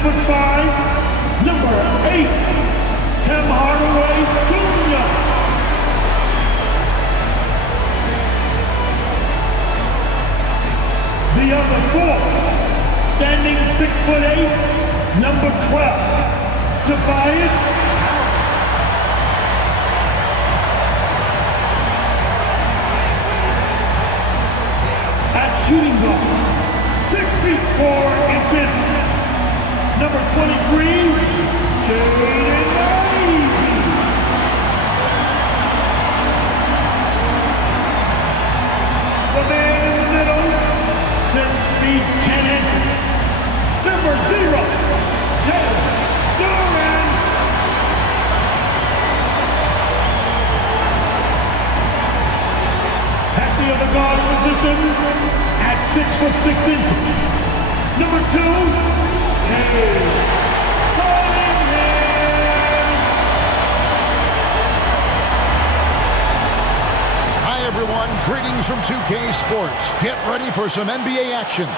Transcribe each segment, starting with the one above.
6'5", number 8, Tim Hardaway Jr. The other 4, standing 6'8", number 12, Tobias. At shooting guard, 6 feet 4 inches, number 23, Cade. The man in the middle, 6 feet 10 inches, number 0, Davion. At the other guard position, at 6'6" number 2, Cade. Hi everyone, greetings from 2K Sports. Get ready for some NBA action.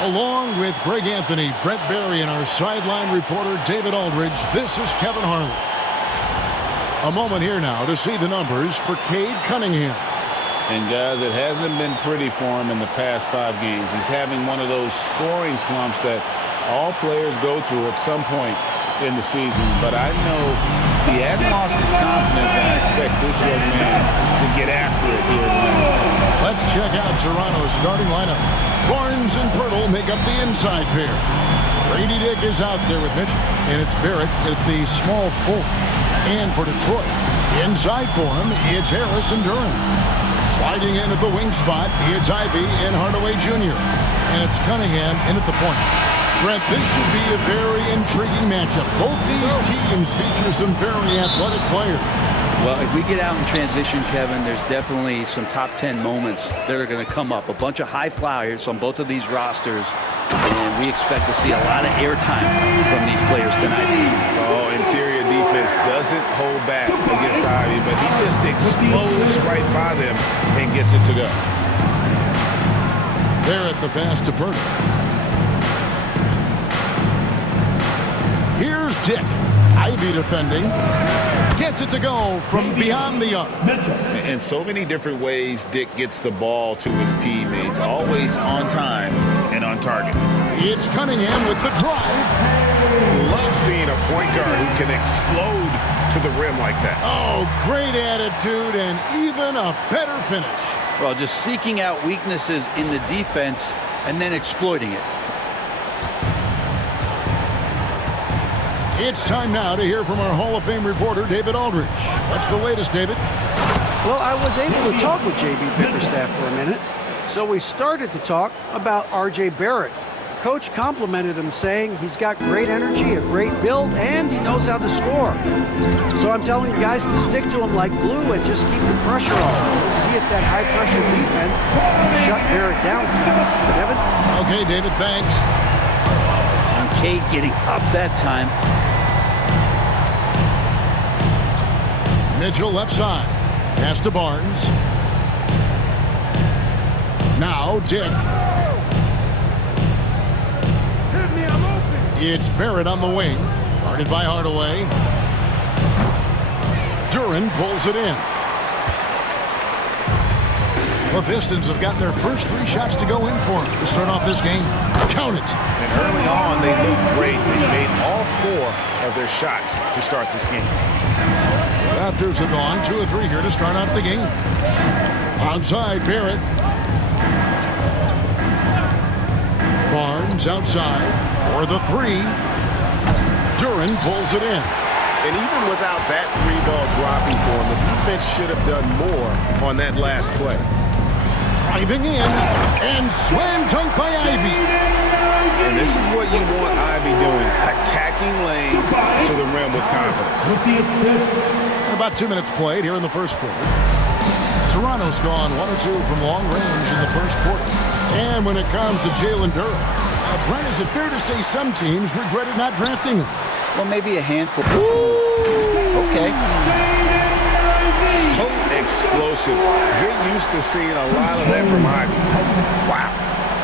Along with Greg Anthony, Brent Barry, and our sideline reporter David Aldridge, this is Kevin Harlan. A moment here now to see the numbers for Cade Cunningham. And guys, it hasn't been pretty for him in the past 5 games. He's having one of those scoring slumps that all players go through at some point in the season. But I know he hadn't lost his confidence, and I expect this young man to get after it here tonight. Let's check out Toronto's starting lineup. Barnes and Pirtle make up the inside pair. Grady Dick is out there with Mitchell, and it's Barrett at the small 4. And for Detroit, inside for him, it's Harris and Durham. Sliding in at the wing spot, it's Ivy and Hardaway Jr. And it's Cunningham in at the point. Brent, this should be a very intriguing matchup. Both these teams feature some very athletic players. Well, if we get out in transition, Kevin, there's definitely some top 10 moments that are going to come up. A bunch of high flyers on both of these rosters, and we expect to see a lot of airtime from these players tonight. Oh, interior defense doesn't hold back against Ivy, but he just explodes right by them and gets it to go. There at the pass to Pirtle. Here's Dick. Ivy defending. Gets it to go from beyond the arc. In so many different ways, Dick gets the ball to his teammates, always on time and on target. It's Cunningham with the drive. Love seeing a point guard who can explode to the rim like that. Oh, great attitude and even a better finish. Well, just seeking out weaknesses in the defense and then exploiting it. It's time now to hear from our Hall of Fame reporter, David Aldridge. What's the latest, David? Well, I was able to talk with J.B. Bickerstaff for a minute, so we started to talk about R.J. Barrett. Coach complimented him, saying he's got great energy, a great build, and he knows how to score. So I'm telling the guys to stick to him like glue and just keep the pressure on. We'll see if that high-pressure defense can shut Barrett down tonight. Kevin? Okay, David, thanks. And Cade getting up that time. Mitchell left side. Pass to Barnes. Now Dick. It's Barrett on the wing. Guarded by Hardaway. Duran pulls it in. The Pistons have got their first 3 shots to go in for him to start off this game. Count it. And early on, they looked great. They made all 4 of their shots to start this game. Raptors have gone 2 or 3 here to start out the game. Outside, Barrett. Barnes outside for the 3. Duran pulls it in. And even without that 3-ball dropping for him, the defense should have done more on that last play. Driving in and slam dunk by Ivy. And this is what you want Ivy doing, attacking lanes to the rim with confidence. With the assist. About 2 minutes played here in the first quarter. Toronto's gone 1 or 2 from long range in the first quarter. And when it comes to Jalen Durham, Brent, is it fair to say some teams regretted not drafting him? Well, maybe a handful. Ooh, okay. So explosive. You're used to seeing a lot of that from Ivy. Wow.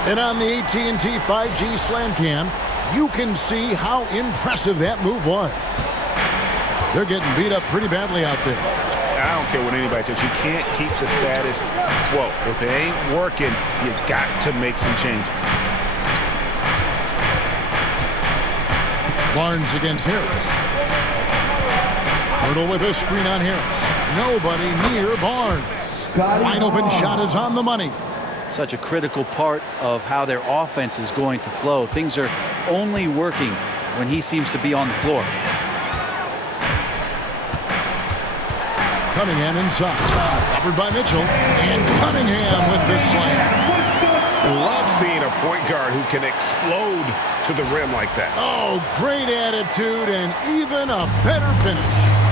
And on the AT&T 5G Slam Cam, you can see how impressive that move was. They're getting beat up pretty badly out there. I don't care what anybody says. You can't keep the status quo. If it ain't working, you got to make some changes. Barnes against Harris. Hurdle with a screen on Harris. Nobody near Barnes. Wide open shot is on the money. Such a critical part of how their offense is going to flow. Things are only working when he seems to be on the floor. Cunningham inside. Covered by Mitchell. And Cunningham with the slam. Love seeing a point guard who can explode to the rim like that. Oh, great attitude and even a better finish.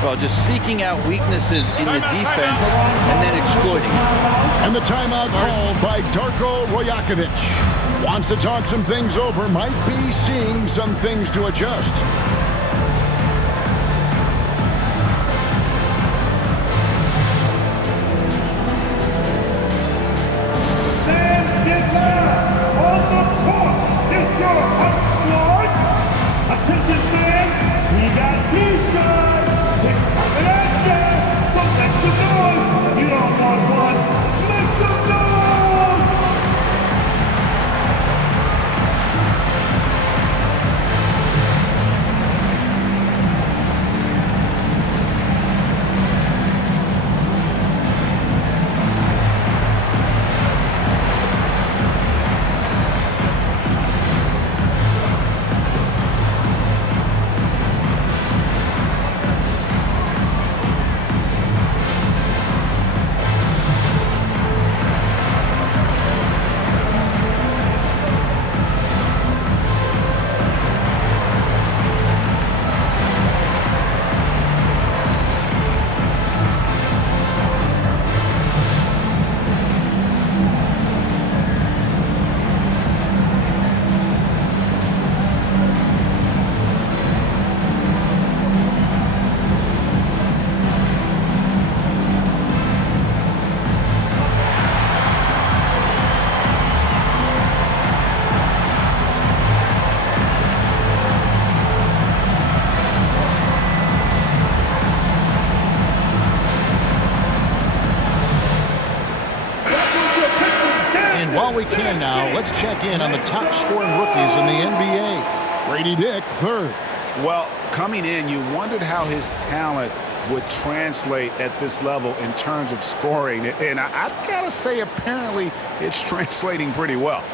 Well, just seeking out weaknesses in the defense and then exploiting it. And the timeout called by Darko Rajakovic. Wants to talk some things over. Might be seeing some things to adjust. Attention fans, we got T-shirts. It's coming at you. So make some noise. You don't want one. Make some noise. While we can now, let's check in on the top scoring rookies in the NBA. Grady Dick, third. Well, coming in, you wondered how his talent would translate at this level in terms of scoring. And I've got to say, apparently, it's translating pretty well.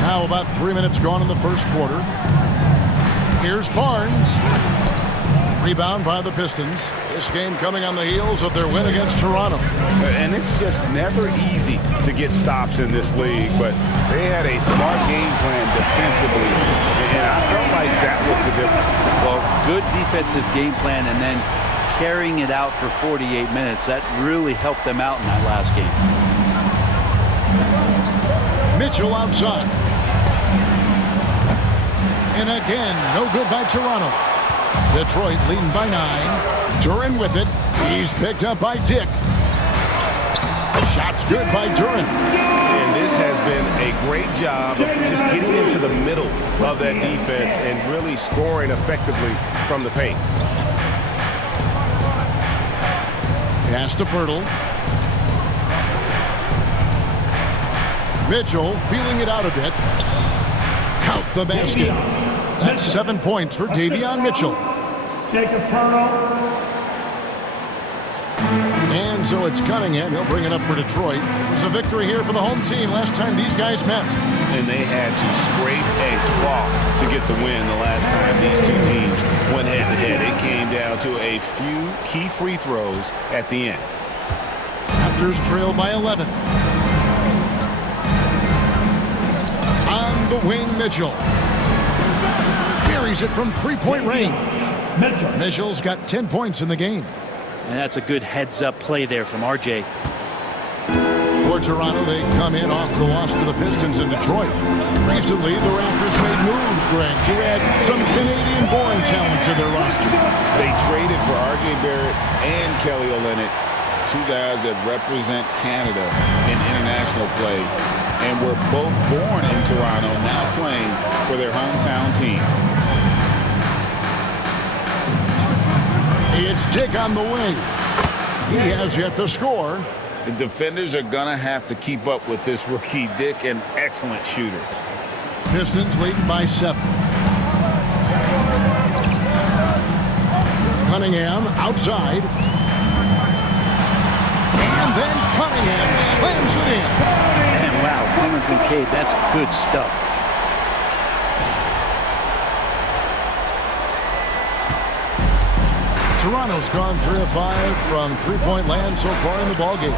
Now about 3 minutes gone in the first quarter. Here's Barnes. Rebound by the Pistons. This game coming on the heels of their win against Toronto. And it's just never easy to get stops in this league, but they had a smart game plan defensively, and I felt like that was the difference. Well, good defensive game plan and then carrying it out for 48 minutes. That really helped them out in that last game. Mitchell outside. And again, no good by Toronto. Detroit leading by 9. Duran with it. He's picked up by Dick. Shot's good by Duran. And this has been a great job of just getting into the middle of that defense and really scoring effectively from the paint. Pass to Pirtle. Mitchell feeling it out a bit. Count the basket. That's 7 points for Davion Mitchell. Jacob Pirtle. And so it's Cunningham. He'll bring it up for Detroit. It was a victory here for the home team last time these guys met. And they had to scrape and claw to get the win the last time these two teams went head-to-head. It came down to a few key free throws at the end. Raptors trail by 11. On the wing, Mitchell. Buries it from three-point range. Mitchell's got 10 points in the game. And that's a good heads-up play there from RJ. For For Toronto, they come in off the loss to the Pistons in Detroit. Recently, the Raptors made moves, Greg, to add some Canadian-born talent to their roster. They traded for R.J. Barrett and Kelly Olynyk, two guys that represent Canada in international play, and were both born in Toronto, now playing for their hometown team. It's Dick on the wing. He has yet to score. The defenders are going to have to keep up with this rookie, Dick, an excellent shooter. Pistons leading by 7. Cunningham outside. And then Cunningham slams it in. And wow, coming from Cade, that's good stuff. Toronto's gone 3 of 5 from three-point land so far in the ballgame.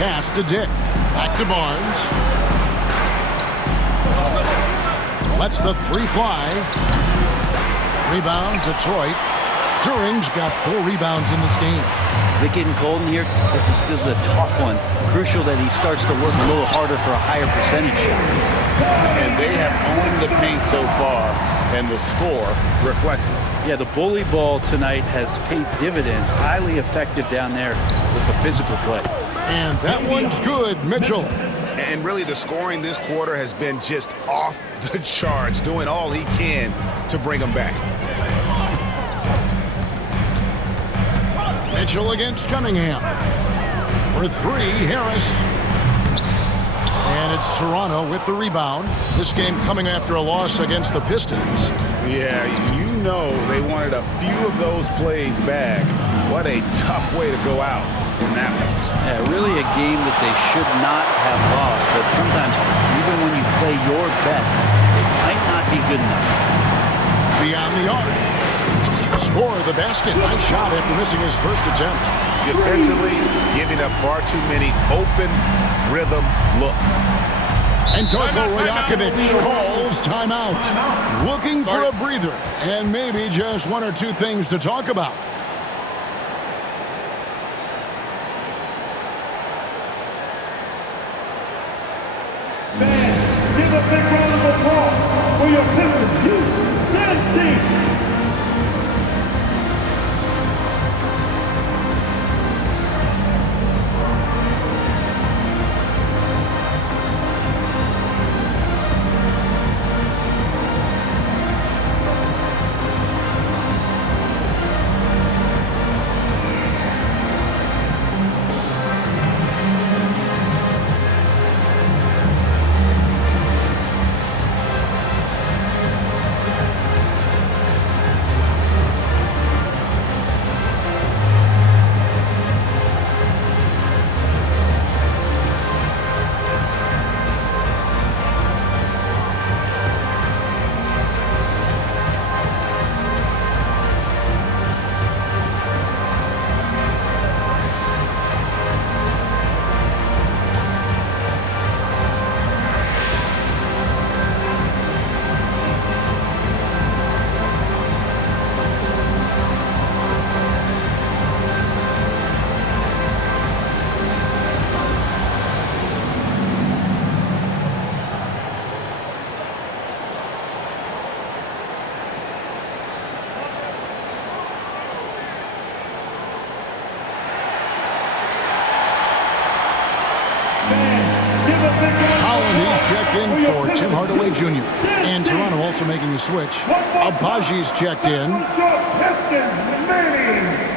Pass to Dick. Back to Barnes. Lets the 3 fly. Rebound, Detroit. Turing's got 4 rebounds in this game. Is it getting cold in here? This is a tough one. Crucial that he starts to work a little harder for a higher percentage shot. And they have owned the paint so far, and the score reflects it. Yeah, the bully ball tonight has paid dividends. Highly effective down there with the physical play. And that one's good, Mitchell. And really, the scoring this quarter has been just off the charts, doing all he can to bring them back. Mitchell against Cunningham. For 3, Harris. And it's Toronto with the rebound. This game coming after a loss against the Pistons. Yeah, you know they wanted a few of those plays back. What a tough way to go out in that one. Yeah, really a game that they should not have lost. But sometimes, even when you play your best, it might not be good enough. Beyond the arc. Score the basket. Nice shot after missing his first attempt. Defensively, giving up far too many open rhythm looks. And Darko Rajakovic calls timeout. Looking for a breather and maybe just 1 or 2 things to talk about. Fans, give a big round of applause for your Pistons youth dance team. He's checked in for Tim Hardaway Jr. And Toronto also making a switch. Abaji's checked in. Pistons remaining.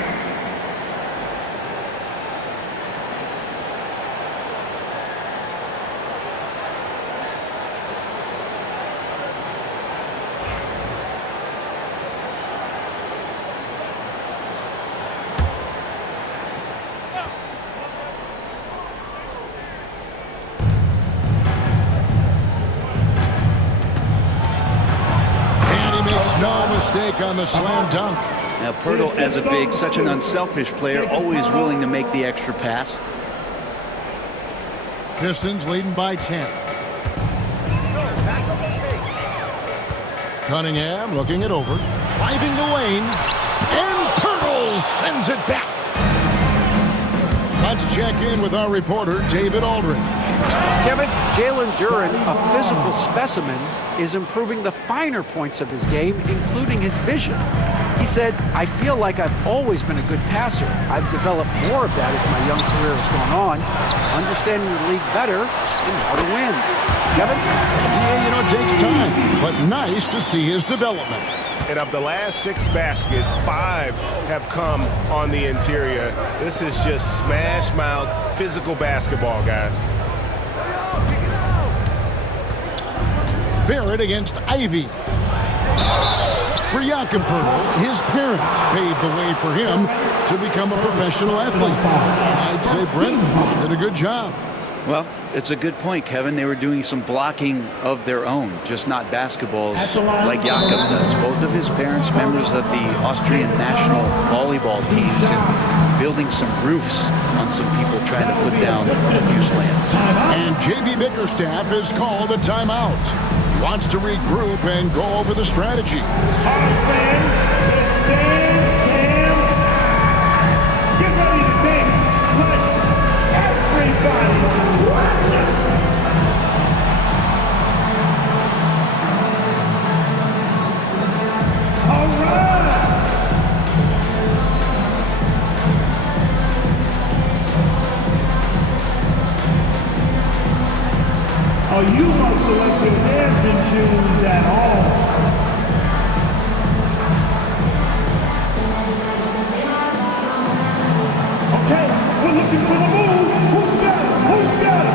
No mistake on the slam dunk. Now, Pirtle, as a big, such an unselfish player, always willing to make the extra pass. Pistons leading by 10. Cunningham looking it over, driving the lane, and Pirtle sends it back. Let's check in with our reporter, David Aldridge. Kevin, Jalen Duren, a physical specimen, is improving the finer points of his game, including his vision. He said, "I feel like I've always been a good passer. I've developed more of that as my young career has gone on, understanding the league better and how to win." Kevin? Yeah, it takes time, but nice to see his development. And of the last 6 baskets, 5 have come on the interior. This is just smash mouth physical basketball, guys. Barrett against Ivy. For Jakob Poeltl, his parents paved the way for him to become a professional athlete. I'd say Brent did a good job. Well, it's a good point, Kevin. They were doing some blocking of their own, just not basketballs like Jakob does. Both of his parents members of the Austrian national volleyball teams and building some roofs on some people trying to put down a few slams. And JB Bickerstaff has called a timeout. He wants to regroup and go over the strategy. All right, fans, it stands Cam. Get ready to dance like everybody's watching. All right. Oh, you must have left your dancing shoes at home. Okay, we're looking for the move. Who's got it? Who's got it?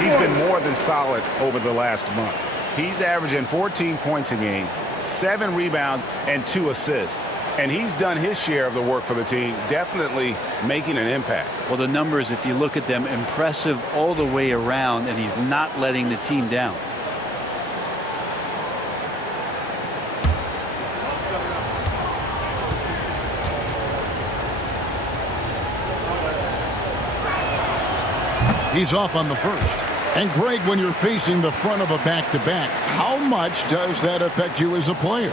He's been more than solid over the last month. He's averaging 14 points a game, 7 rebounds, and 2 assists. And he's done his share of the work for the team, definitely making an impact. Well, the numbers, if you look at them, impressive all the way around, and he's not letting the team down. He's off on the first. And Greg, when you're facing the front of a back-to-back, how much does that affect you as a player?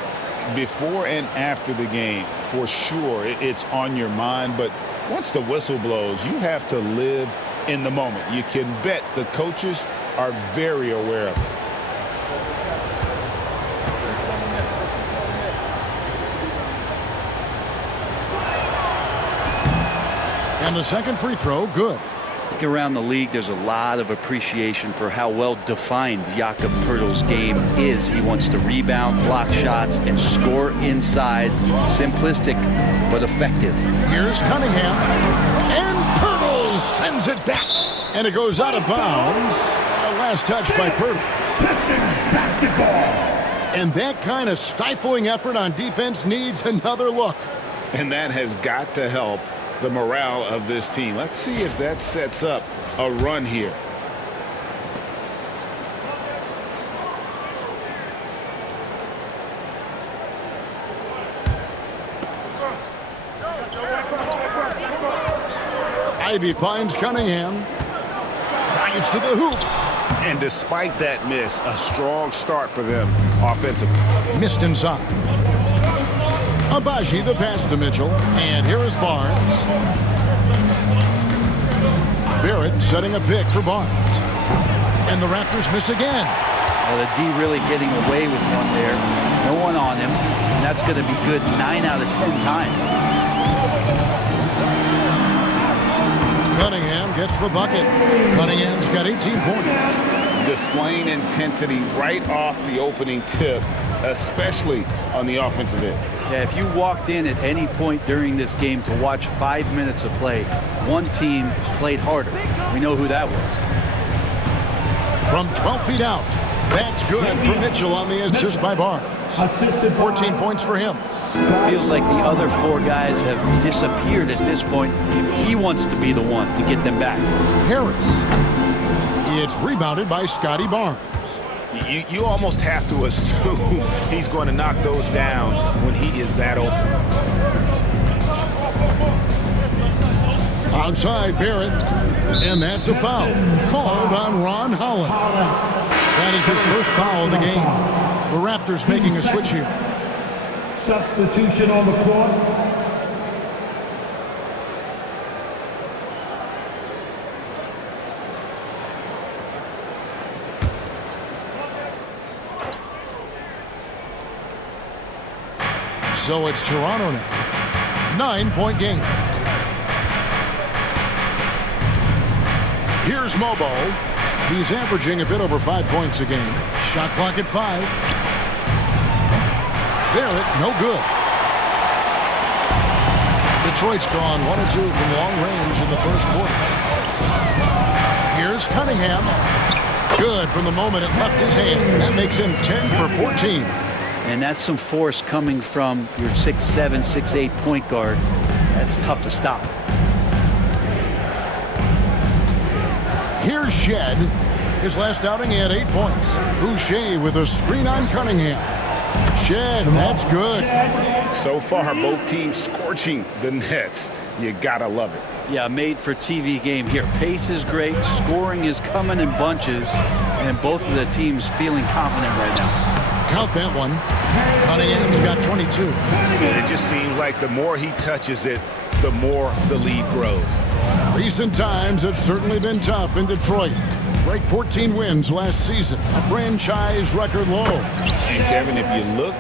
Before and after the game, for sure, it's on your mind. But once the whistle blows, you have to live in the moment. You can bet the coaches are very aware of it. And the second free throw, good. Around the league, there's a lot of appreciation for how well defined Jakob Poeltl's game is. He wants to rebound, block shots, and score inside. Simplistic, but effective. Here's Cunningham. And Poeltl sends it back. And it goes out of bounds. Last touch by Poeltl. Pistons basketball. And that kind of stifling effort on defense needs another look. And that has got to help the morale of this team. Let's see if that sets up a run here. Ivy finds Cunningham. Drives to the hoop. And despite that miss, a strong start for them offensively. Missed inside. Abaji the pass to Mitchell. And here is Barnes. Barrett setting a pick for Barnes. And the Raptors miss again. Well, the D really getting away with one there. No one on him. And that's going to be good 9 out of 10 times. Cunningham gets the bucket. Cunningham's got 18 points. Displaying intensity right off the opening tip. especially on the offensive end. Yeah, if you walked in at any point during this game to watch 5 minutes of play, one team played harder. We know who that was. From 12 feet out, that's good for Mitchell on the assist by Barnes. 14 points for him. It feels like the other 4 guys have disappeared at this point. He wants to be the one to get them back. Harris. It's rebounded by Scotty Barnes. You almost have to assume he's going to knock those down when he is that open. Outside Barrett, and that's a foul called on Ron Holland. That is his first foul of the game. The Raptors making a switch here. Substitution on the court. So it's Toronto now. 9-point game. Here's Mobo. He's averaging a bit over 5 points a game. Shot clock at 5. Barrett, no good. Detroit's gone 1 of 2 from long range in the first quarter. Here's Cunningham. Good from the moment it left his hand. That makes him 10 for 14. And that's some force coming from your 6'7", 6'8" point guard. That's tough to stop. Here's Shed. His last outing, he had 8 points. Boucher with a screen on Cunningham. Shed, that's good. So far, both teams scorching the Nets. You gotta love it. Yeah, made for TV game here. Pace is great, scoring is coming in bunches, and both of the teams feeling confident right now. Count that one. Cunningham's got 22. It just seems like the more he touches it, the more the lead grows. Recent times have certainly been tough in Detroit. Break 14 wins last season, a franchise record low. And Kevin, if you look,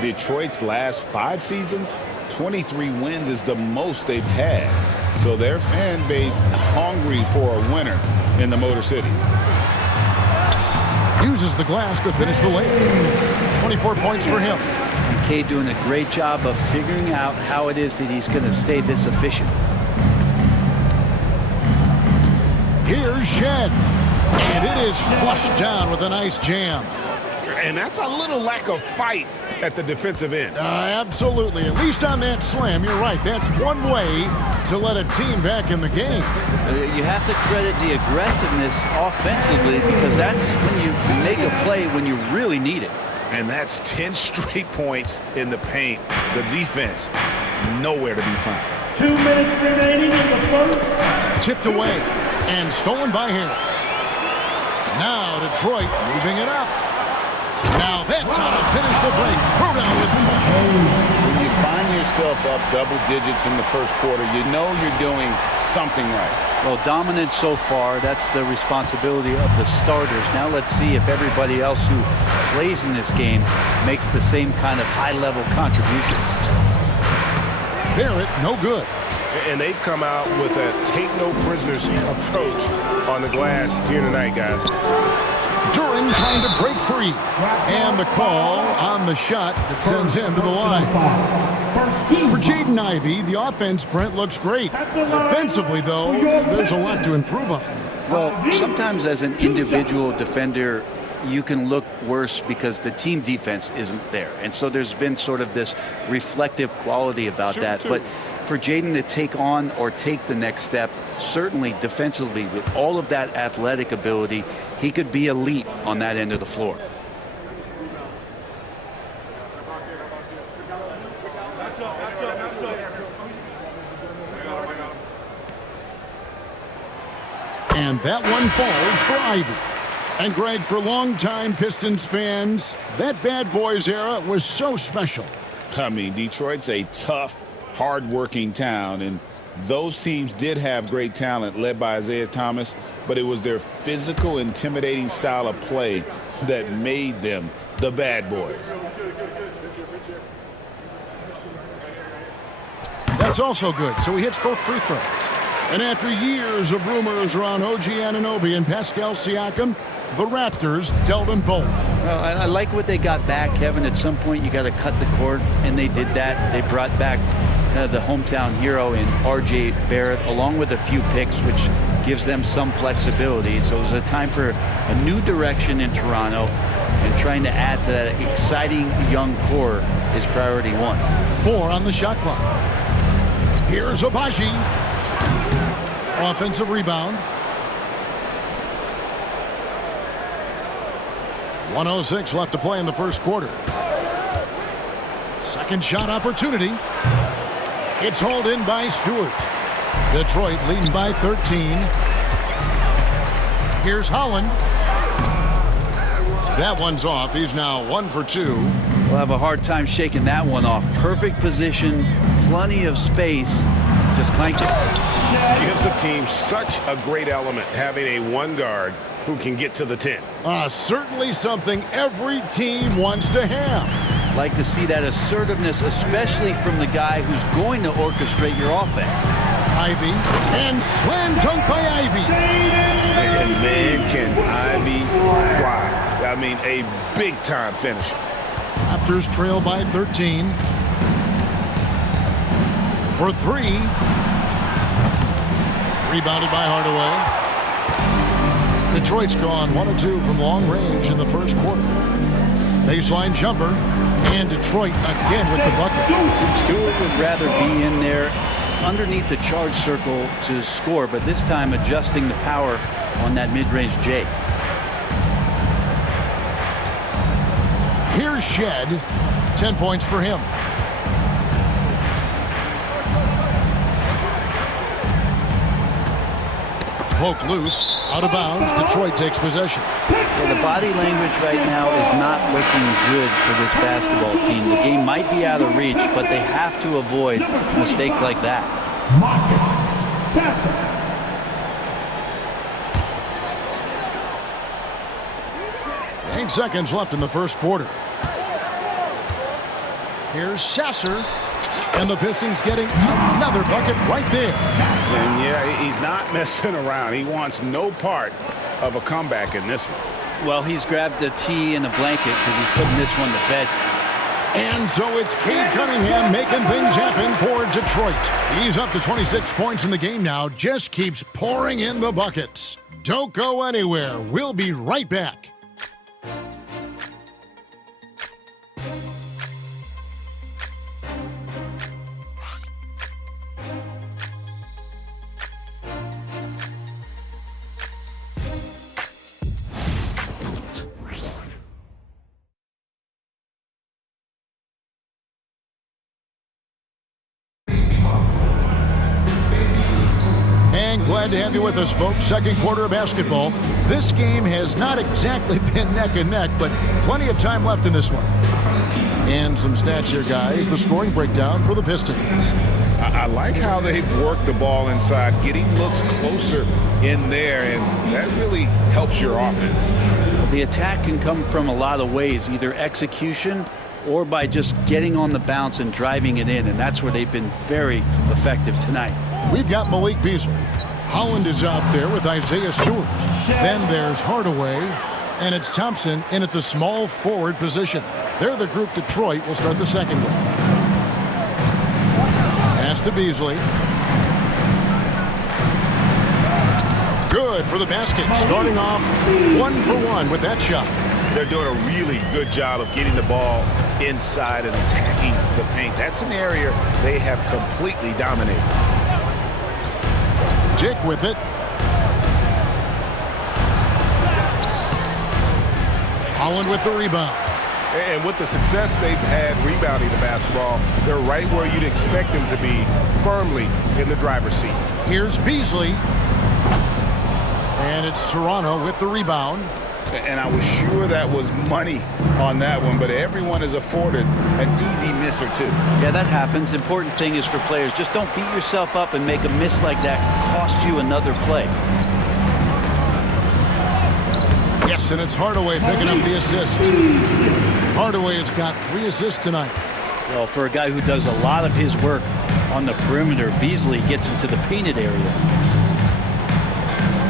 Detroit's last 5 seasons, 23 wins is the most they've had. So their fan base hungry for a winner in the Motor City. Uses the glass to finish the lane. 24 points for him. And Cade doing a great job of figuring out how it is that he's going to stay this efficient. Here's Shed. And it is flushed down with a nice jam. And that's a little lack of fight at the defensive end. Absolutely. At least on that slam, you're right. That's one way to let a team back in the game. You have to credit the aggressiveness offensively because that's when you make a play when you really need it. And that's 10 straight points in the paint. The defense, nowhere to be found. 2 minutes remaining in the first. Tipped away and stolen by Harris. Now Detroit moving it up. Now that's how to finish the break. Throw down with When you find yourself up double digits in the first quarter, you know you're doing something right. Well, dominant so far. That's the responsibility of the starters. Now let's see if everybody else who plays in this game makes the same kind of high-level contributions. Barrett, no good. And they've come out with a take-no-prisoners approach on the glass here tonight, guys. Duran trying to break free. And the call on the shot that sends him to the line. For Jaden Ivey, the offense, Brent, looks great. Defensively, though, there's a lot to improve on. Well, sometimes as an individual defender, you can look worse because the team defense isn't there. And so there's been sort of this reflective quality about that. But for Jaden to take on or take the next step, certainly defensively, with all of that athletic ability, he could be elite on that end of the floor. And that one falls for Ivy. And Greg, for longtime Pistons fans, that Bad Boys era was so special. I mean, Detroit's a tough, hard-working town, and those teams did have great talent led by Isaiah Thomas, but it was their physical, intimidating style of play that made them the Bad Boys. That's also good, so he hits both free throws. And after years of rumors around OG Anunoby and Pascal Siakam, the Raptors dealt them both. Well, I like what they got back, Kevin. At some point, you got to cut the cord, and they did that. They brought back the hometown hero in R.J. Barrett, along with a few picks, which gives them some flexibility. So it was a time for a new direction in Toronto, and trying to add to that exciting young core is priority one. 4 on the shot clock. Here's Abaji. Offensive rebound. 1:06 left to play in the first quarter. Second shot opportunity. It's hauled in by Stewart. Detroit leading by 13. Here's Holland. That one's off. He's now 1 for 2. We'll have a hard time shaking that one off. Perfect position, plenty of space. Just clanked it. Gives the team such a great element having a one guard who can get to the 10. Certainly something every team wants to have. Like to see that assertiveness, especially from the guy who's going to orchestrate your offense. Ivy, and slam dunk by Ivy. And man, can Ivy fly. I mean, a big-time finish. Raptors trail by 13. For 3. Rebounded by Hardaway. Detroit's gone 1 of 2 from long range in the first quarter. Baseline jumper, and Detroit again with the bucket. Stewart would rather be in there underneath the charge circle to score, but this time adjusting the power on that mid-range J. Here's Shed. 10 points for him. Poke loose, out of bounds. Detroit takes possession. So the body language right now is not looking good for this basketball team. The game might be out of reach, but they have to avoid mistakes like that. Marcus Sasser. 8 seconds left in the first quarter. Here's Sasser, and the Pistons getting another bucket right there. And yeah, he's not messing around. He wants no part of a comeback in this one. Well, he's grabbed a tee and a blanket because he's putting this one to bed. And so it's Cade Cunningham making things happen for Detroit. He's up to 26 points in the game now. Just keeps pouring in the buckets. Don't go anywhere. We'll be right back. Glad to have you with us, folks. Second quarter of basketball. This game has not exactly been neck and neck, but plenty of time left in this one. And some stats here, guys. The scoring breakdown for the Pistons. I like how they've worked the ball inside, getting looks closer in there, and that really helps your offense. The attack can come from a lot of ways, either execution or by just getting on the bounce and driving it in, and that's where they've been very effective tonight. We've got Malik Beasley. Holland is out there with Isaiah Stewart. Then there's Hardaway, and it's Thompson in at the small forward position. They're the group Detroit will start the second with. Pass to Beasley. Good for the basket. Starting off 1 for 1 with that shot. They're doing a really good job of getting the ball inside and attacking the paint. That's an area they have completely dominated. Dick with it. Holland with the rebound. And with the success they've had rebounding the basketball, they're right where you'd expect them to be, firmly in the driver's seat. Here's Beasley. And it's Toronto with the rebound. And I was sure that was money on that one, but everyone is afforded an easy miss or two. Yeah, that happens. Important thing is for players, just don't beat yourself up and make a miss like that cost you another play. Yes, and it's Hardaway picking up the assist. Hardaway has got 3 assists tonight. Well, for a guy who does a lot of his work on the perimeter, Beasley gets into the painted area.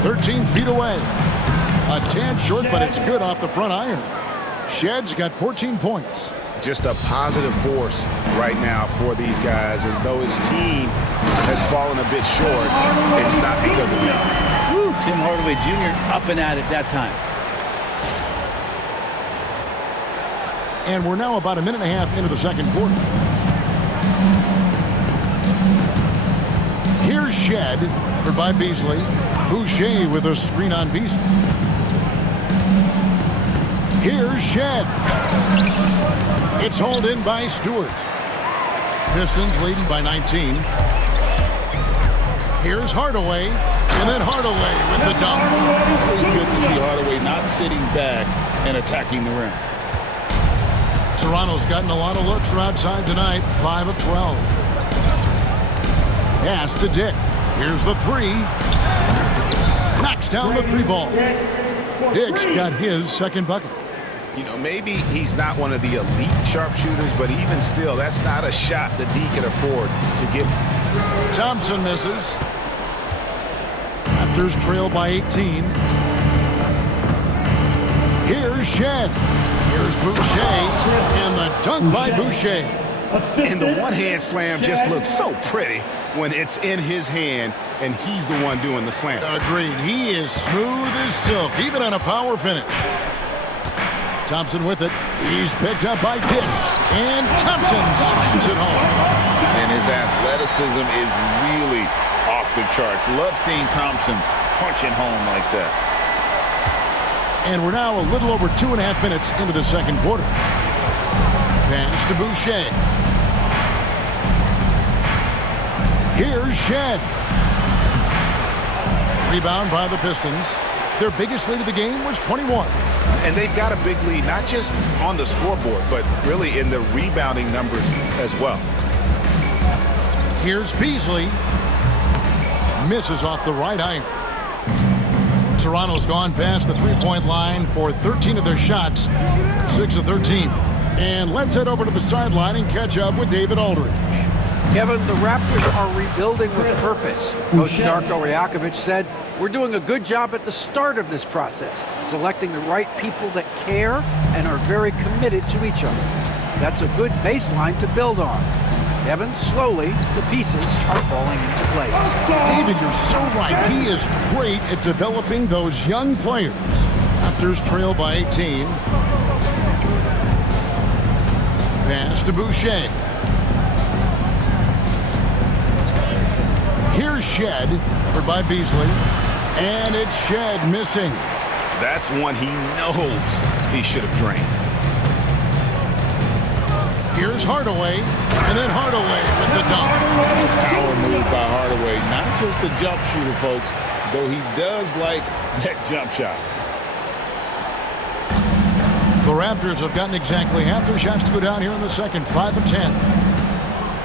13 feet away. A tad short, but it's good off the front iron. Shedd's got 14 points. Just a positive force right now for these guys. And though his team has fallen a bit short, it's not because of him. Woo, Tim Hardaway Jr. up and at it that time. And we're now about a minute and a half into the second quarter. Here's Shed, covered by Beasley. Boucher with a screen on Beasley. Here's Shed. It's hauled in by Stewart. Pistons leading by 19. Here's Hardaway. And then Hardaway with the dunk. It's good to see Hardaway not sitting back and attacking the rim. Toronto's gotten a lot of looks from outside tonight. 5 of 12. Pass to Dick. Here's the three. Knocks down the three ball. Dick's got his second bucket. You know, maybe he's not one of the elite sharpshooters, but even still, that's not a shot that D can afford to give. Thompson misses. Raptors trail by 18. Here's Shed. Here's Boucher. And the dunk by Boucher. And the one-hand slam just looks so pretty when it's in his hand and he's the one doing the slam. Agreed. He is smooth as silk, even on a power finish. Thompson with it. He's picked up by Dick. And Thompson slams it home. And his athleticism is really off the charts. Love seeing Thompson punching home like that. And we're now a little over 2.5 minutes into the second quarter. Pass to Boucher. Here's Shed. Rebound by the Pistons. Their biggest lead of the game was 21. And they've got a big lead, not just on the scoreboard, but really in the rebounding numbers as well. Here's Beasley. Misses off the right iron. Toronto's gone past the three-point line for 13 of their shots. 6 of 13. And let's head over to the sideline and catch up with David Aldridge. Kevin, the Raptors are rebuilding with purpose. Coach Darko Rajakovic said, "We're doing a good job at the start of this process, selecting the right people that care and are very committed to each other. That's a good baseline to build on." Kevin, slowly, the pieces are falling into place. David, you're so right. He is great at developing those young players. Raptors trail by 18. Pass to Boucher. Here's Shed, covered by Beasley. And it's Shed missing. That's one he knows he should have drained. Here's Hardaway, and then Hardaway with the dunk. Power move by Hardaway. Not just a jump shooter, folks, though he does like that jump shot. The Raptors have gotten exactly half their shots to go down here in the second. 5 of 10.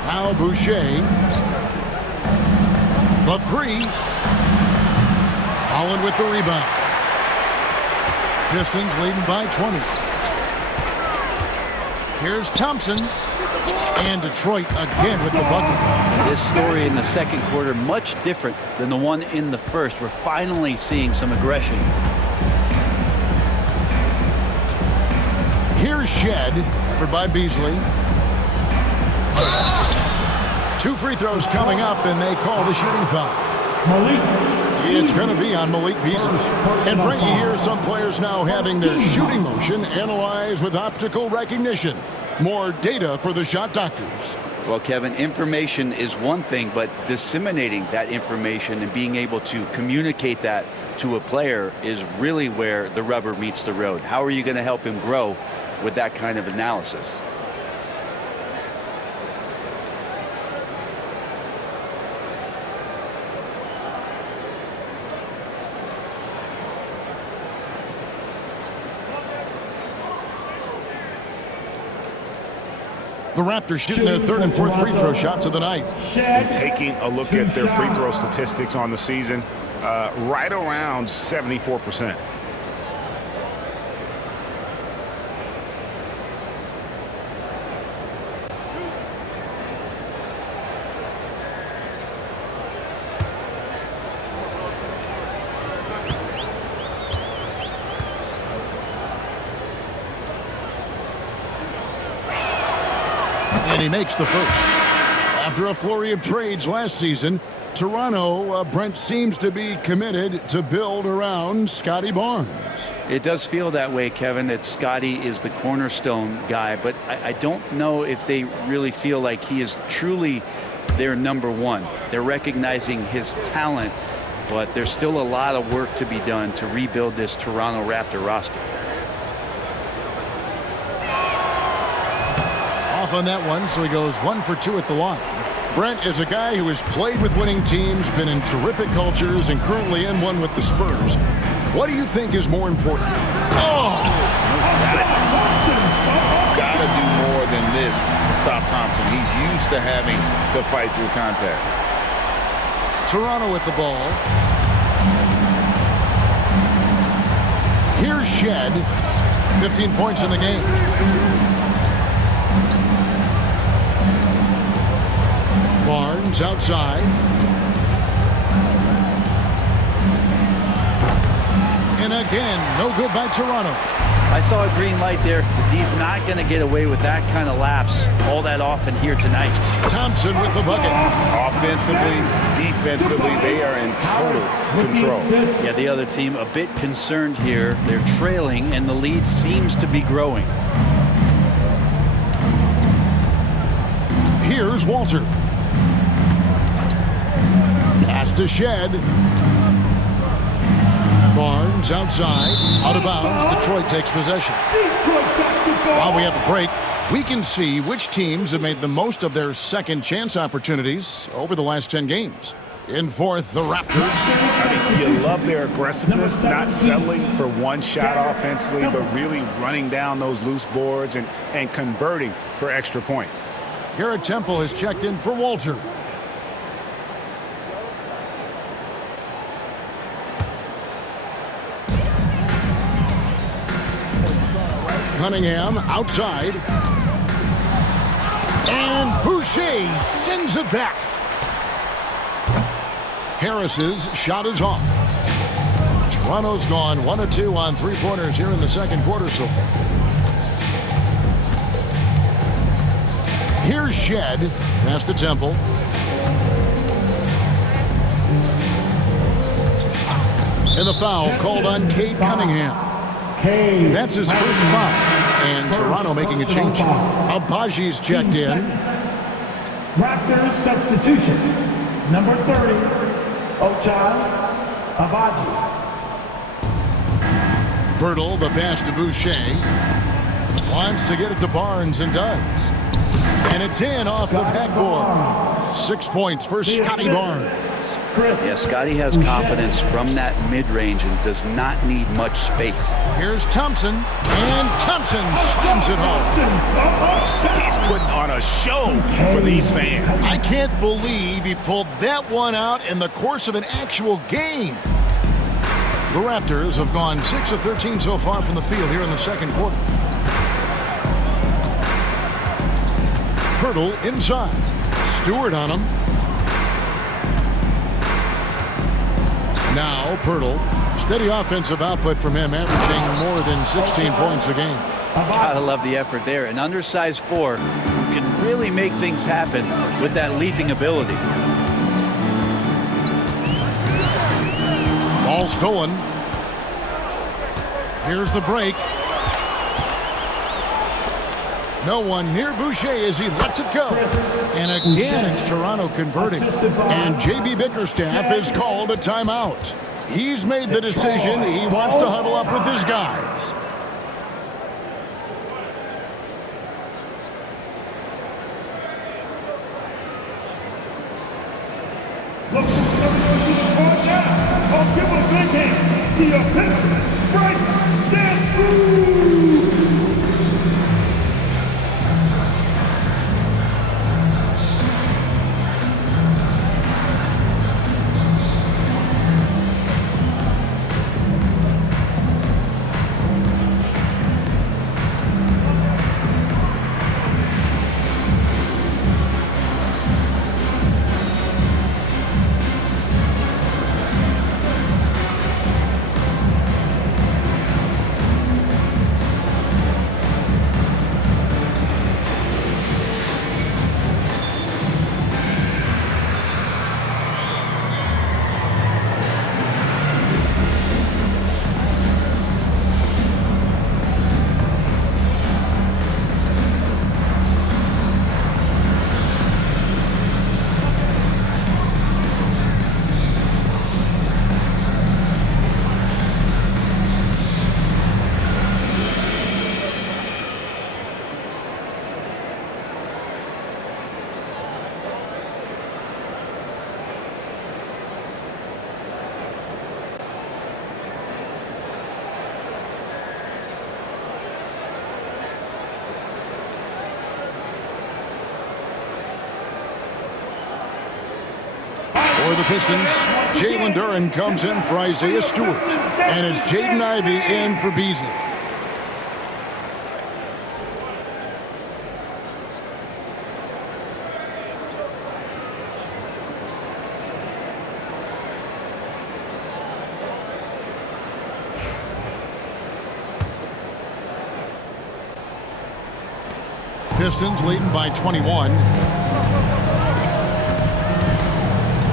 Now Boucher. The three. Holland with the rebound. Pistons leading by 20. Here's Thompson. And Detroit again with the bucket. This story in the second quarter, much different than the one in the first. We're finally seeing some aggression. Here's Shed, covered by Beasley. 2 free throws coming up, and they call the shooting foul. It's going to be on Malik Beasley. And Frankie, here some players now having their shooting motion analyzed with optical recognition. More data for the shot doctors. Well, Kevin, information is one thing, but disseminating that information and being able to communicate that to a player is really where the rubber meets the road. How are you going to help him grow with that kind of analysis? The Raptors shooting their third and fourth free throw shots of the night. And taking a look at their free throw statistics on the season, right around 74%. he makes the first. After a flurry of trades last season, Toronto, Brent, seems to be committed to build around Scotty Barnes. It does feel that way, Kevin, that Scotty is the cornerstone guy, but I don't know if they really feel like he is truly their number one. They're recognizing his talent, but there's still a lot of work to be done to rebuild this Toronto Raptor roster. Off on that one, so he goes 1 for 2 at the line. Brent is a guy who has played with winning teams, been in terrific cultures, and currently in one with the Spurs. What do you think is more important? Oh! Gotta do more than this to stop Thompson. He's used to having to fight through contact. Toronto with the ball. Here's Shed. 15 points in the game. Barnes outside. And again, no good by Toronto. I saw a green light there. He's not going to get away with that kind of lapse all that often here tonight. Thompson with the bucket. Offensively, defensively, they are in total control. Yeah, the other team a bit concerned here. They're trailing, and the lead seems to be growing. Here's Walter. Pass to Shed. Barnes outside, out of bounds. Detroit takes possession. While we have a break, we can see which teams have made the most of their second chance opportunities over the last 10 games. In fourth, the Raptors. I mean, you love their aggressiveness, not settling for one shot offensively, but really running down those loose boards and converting for extra points. Garrett Temple has checked in for Walter. Cunningham outside. And Boucher sends it back. Harris's shot is off. Toronto's gone 1 of 2 on three-pointers here in the second quarter so far. Here's Shed. Pass to Temple. And the foul called on Cade Cunningham. That's his first foul. And Toronto making a change. Abaji's checked in. Raptors substitution. Number 30, Ochai Abaji. Birtle, the pass to Boucher. Wants to get it to Barnes and does. And it's in off the backboard. 6 points for Scotty Barnes. Yeah, Scotty has confidence from that mid-range and does not need much space. Here's Thompson, and Thompson slams it home. He's putting on a show for these fans. I can't believe he pulled that one out in the course of an actual game. The Raptors have gone 6 of 13 so far from the field here in the second quarter. Pirtle inside. Stewart on him. Now Pirtle. Steady offensive output from him, averaging more than 16 points a game. Gotta love the effort there. An undersized 4 who can really make things happen with that leaping ability. Ball stolen. Here's the break. No one near Boucher as he lets it go. And again, it's Toronto converting. And J.B. Bickerstaff has called a timeout. He's made the decision. He wants to huddle up with his guys. Look who's coming to the court now. Oh, give a big hand. The Pistons, right, stand through. the Pistons, Jalen Duren comes in for Isaiah Stewart. And it's Jaden Ivey in for Beasley. Pistons leading by 21.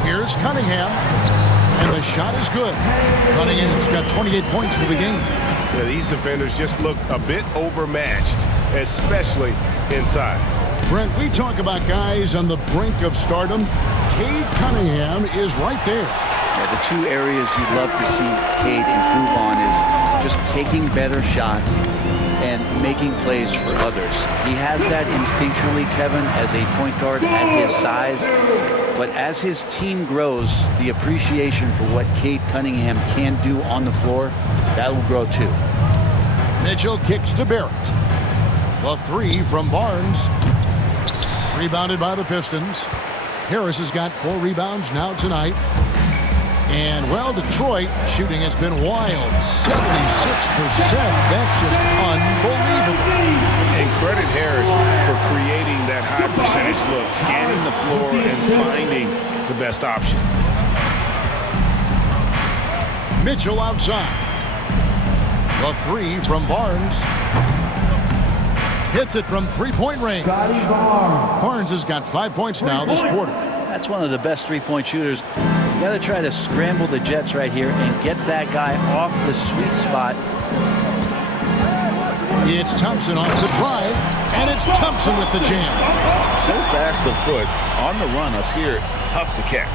Here's Cunningham, and the shot is good. Cunningham's got 28 points for the game. Yeah, these defenders just look a bit overmatched, especially inside. Brent, we talk about guys on the brink of stardom. Cade Cunningham is right there. Yeah, the two areas you'd love to see Cade improve on is just taking better shots and making plays for others. He has that instinctually, Kevin, as a point guard at his size. But as his team grows, the appreciation for what Cade Cunningham can do on the floor, that will grow too. Mitchell kicks to Barrett. The three from Barnes. Rebounded by the Pistons. Harris has got 4 rebounds now tonight. And, well, Detroit shooting has been wild. 76%. That's just unbelievable. And credit Harris for creating that high percentage look, scanning the floor and finding the best option. Mitchell outside. The three from Barnes. Hits it from three-point range. Barnes has got 5 points now this quarter. That's one of the best three-point shooters. You got to try to scramble the Jets right here and get that guy off the sweet spot. It's Thompson off the drive, and it's Thompson with the jam. So fast of foot on the run. I see her tough to catch.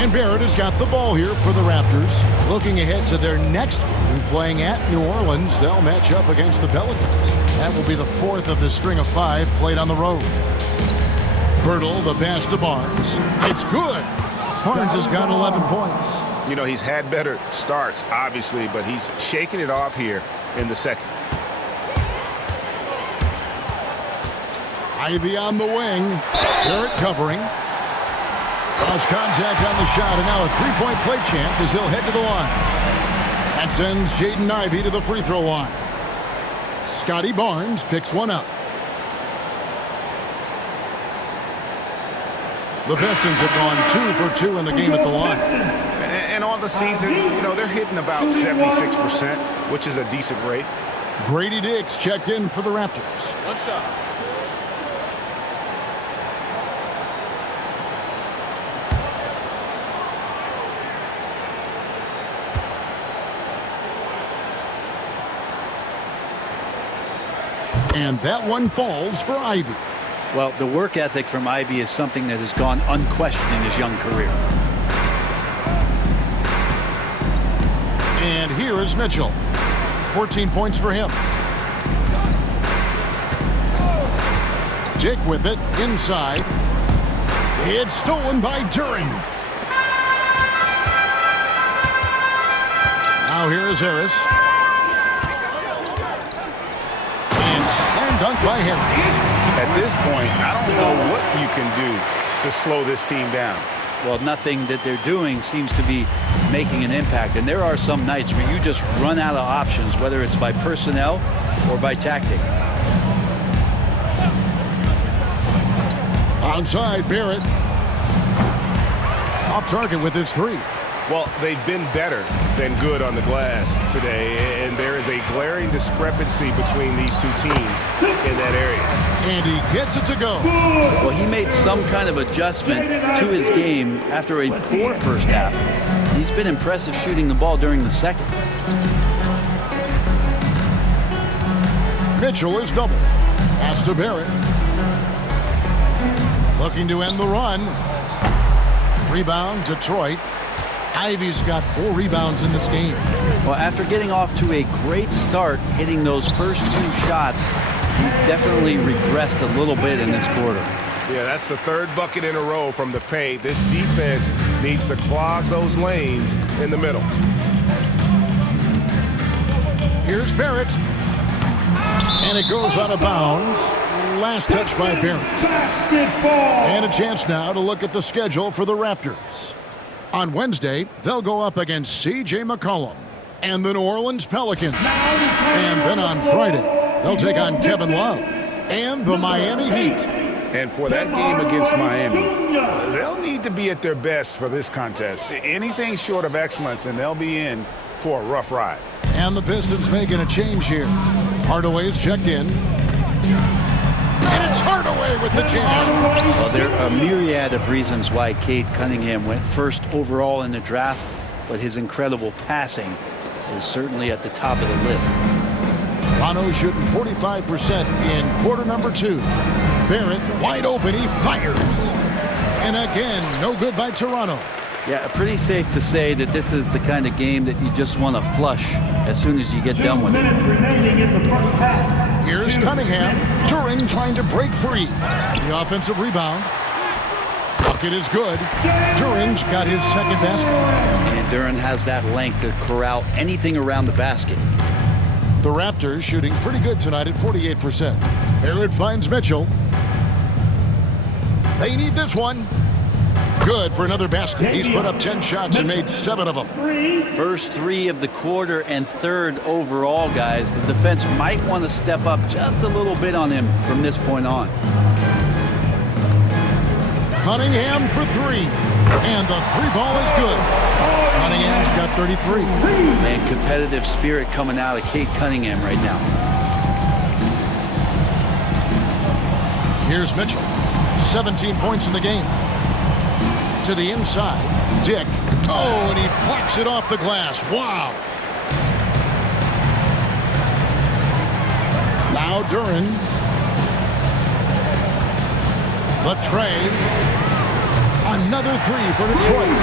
And Barrett has got the ball here for the Raptors. Looking ahead to their next game, playing at New Orleans, they'll match up against the Pelicans. That will be the 4th of the string of 5 played on the road. Bertle, the pass to Barnes. It's good. Barnes has got 11 points. You know, he's had better starts, obviously, but he's shaking it off here in the second. Ivy on the wing. Barrett covering. Lost contact on the shot, and now a three-point play chance as he'll head to the line. That sends Jaden Ivey to the free throw line. Scotty Barnes picks one up. The Pistons have gone 2 for 2 in the game at the line. And on the season, you know, they're hitting about 76%, which is a decent rate. Grady Dix checked in for the Raptors. What's up? And that one falls for Ivy. Well, the work ethic from Ivy is something that has gone unquestioned in his young career. And here is Mitchell. 14 points for him. Jake with it inside. It's stolen by Duren. Now here is Harris. And slam dunk by Harris. At this point, I don't know what you can do to slow this team down. Well, nothing that they're doing seems to be making an impact. And there are some nights where you just run out of options, whether it's by personnel or by tactic. Onside, Barrett. Off target with his three. Well, they've been better than good on the glass today, and there is a glaring discrepancy between these two teams in that area. And he gets it to go. Well, he made some kind of adjustment to his game after a poor first half. He's been impressive shooting the ball during the second. Mitchell is double. Pass to Barrett. Looking to end the run. Rebound, Detroit. Ivy's got 4 rebounds in this game. Well, after getting off to a great start, hitting those first 2 shots, he's definitely regressed a little bit in this quarter. Yeah, that's the 3rd bucket in a row from the paint. This defense needs to clog those lanes in the middle. Here's Barrett. And it goes out of bounds. Last touch by Barrett. Basketball. And a chance now to look at the schedule for the Raptors. On Wednesday, they'll go up against C.J. McCollum and the New Orleans Pelicans. And then on Friday, they'll take on Kevin Love and the Miami Heat. And for that game against Miami, they'll need to be at their best for this contest. Anything short of excellence, and they'll be in for a rough ride. And the Pistons making a change here. Hardaway's checked in. And it's Hardaway with the jam. Well, there are a myriad of reasons why Cade Cunningham went first overall in the draft, but his incredible passing is certainly at the top of the list. Toronto shooting 45% in quarter number 2. Barrett wide open, he fires. And again, no good by Toronto. Yeah, pretty safe to say that this is the kind of game that you just want to flush as soon as you get done with it. 2 minutes remaining in the first half. Here's Cunningham. Duren trying to break free. The offensive rebound. Bucket is good. Duren's got his second basket. And Duren has that length to corral anything around the basket. The Raptors shooting pretty good tonight at 48%. Barrett finds Mitchell. They need this one. Good for another basket. He's put up 10 shots and made 7 of them. First 3 of the quarter and third overall, guys. The defense might want to step up just a little bit on him from this point on. Cunningham for 3. And the 3-ball is good. Cunningham's got 33. Man, competitive spirit coming out of Cade Cunningham right now. Here's Mitchell. 17 points in the game. To the inside. Dick. Oh, and he blocks it off the glass. Wow. Now Duren. The tray. Another 3 for Detroit.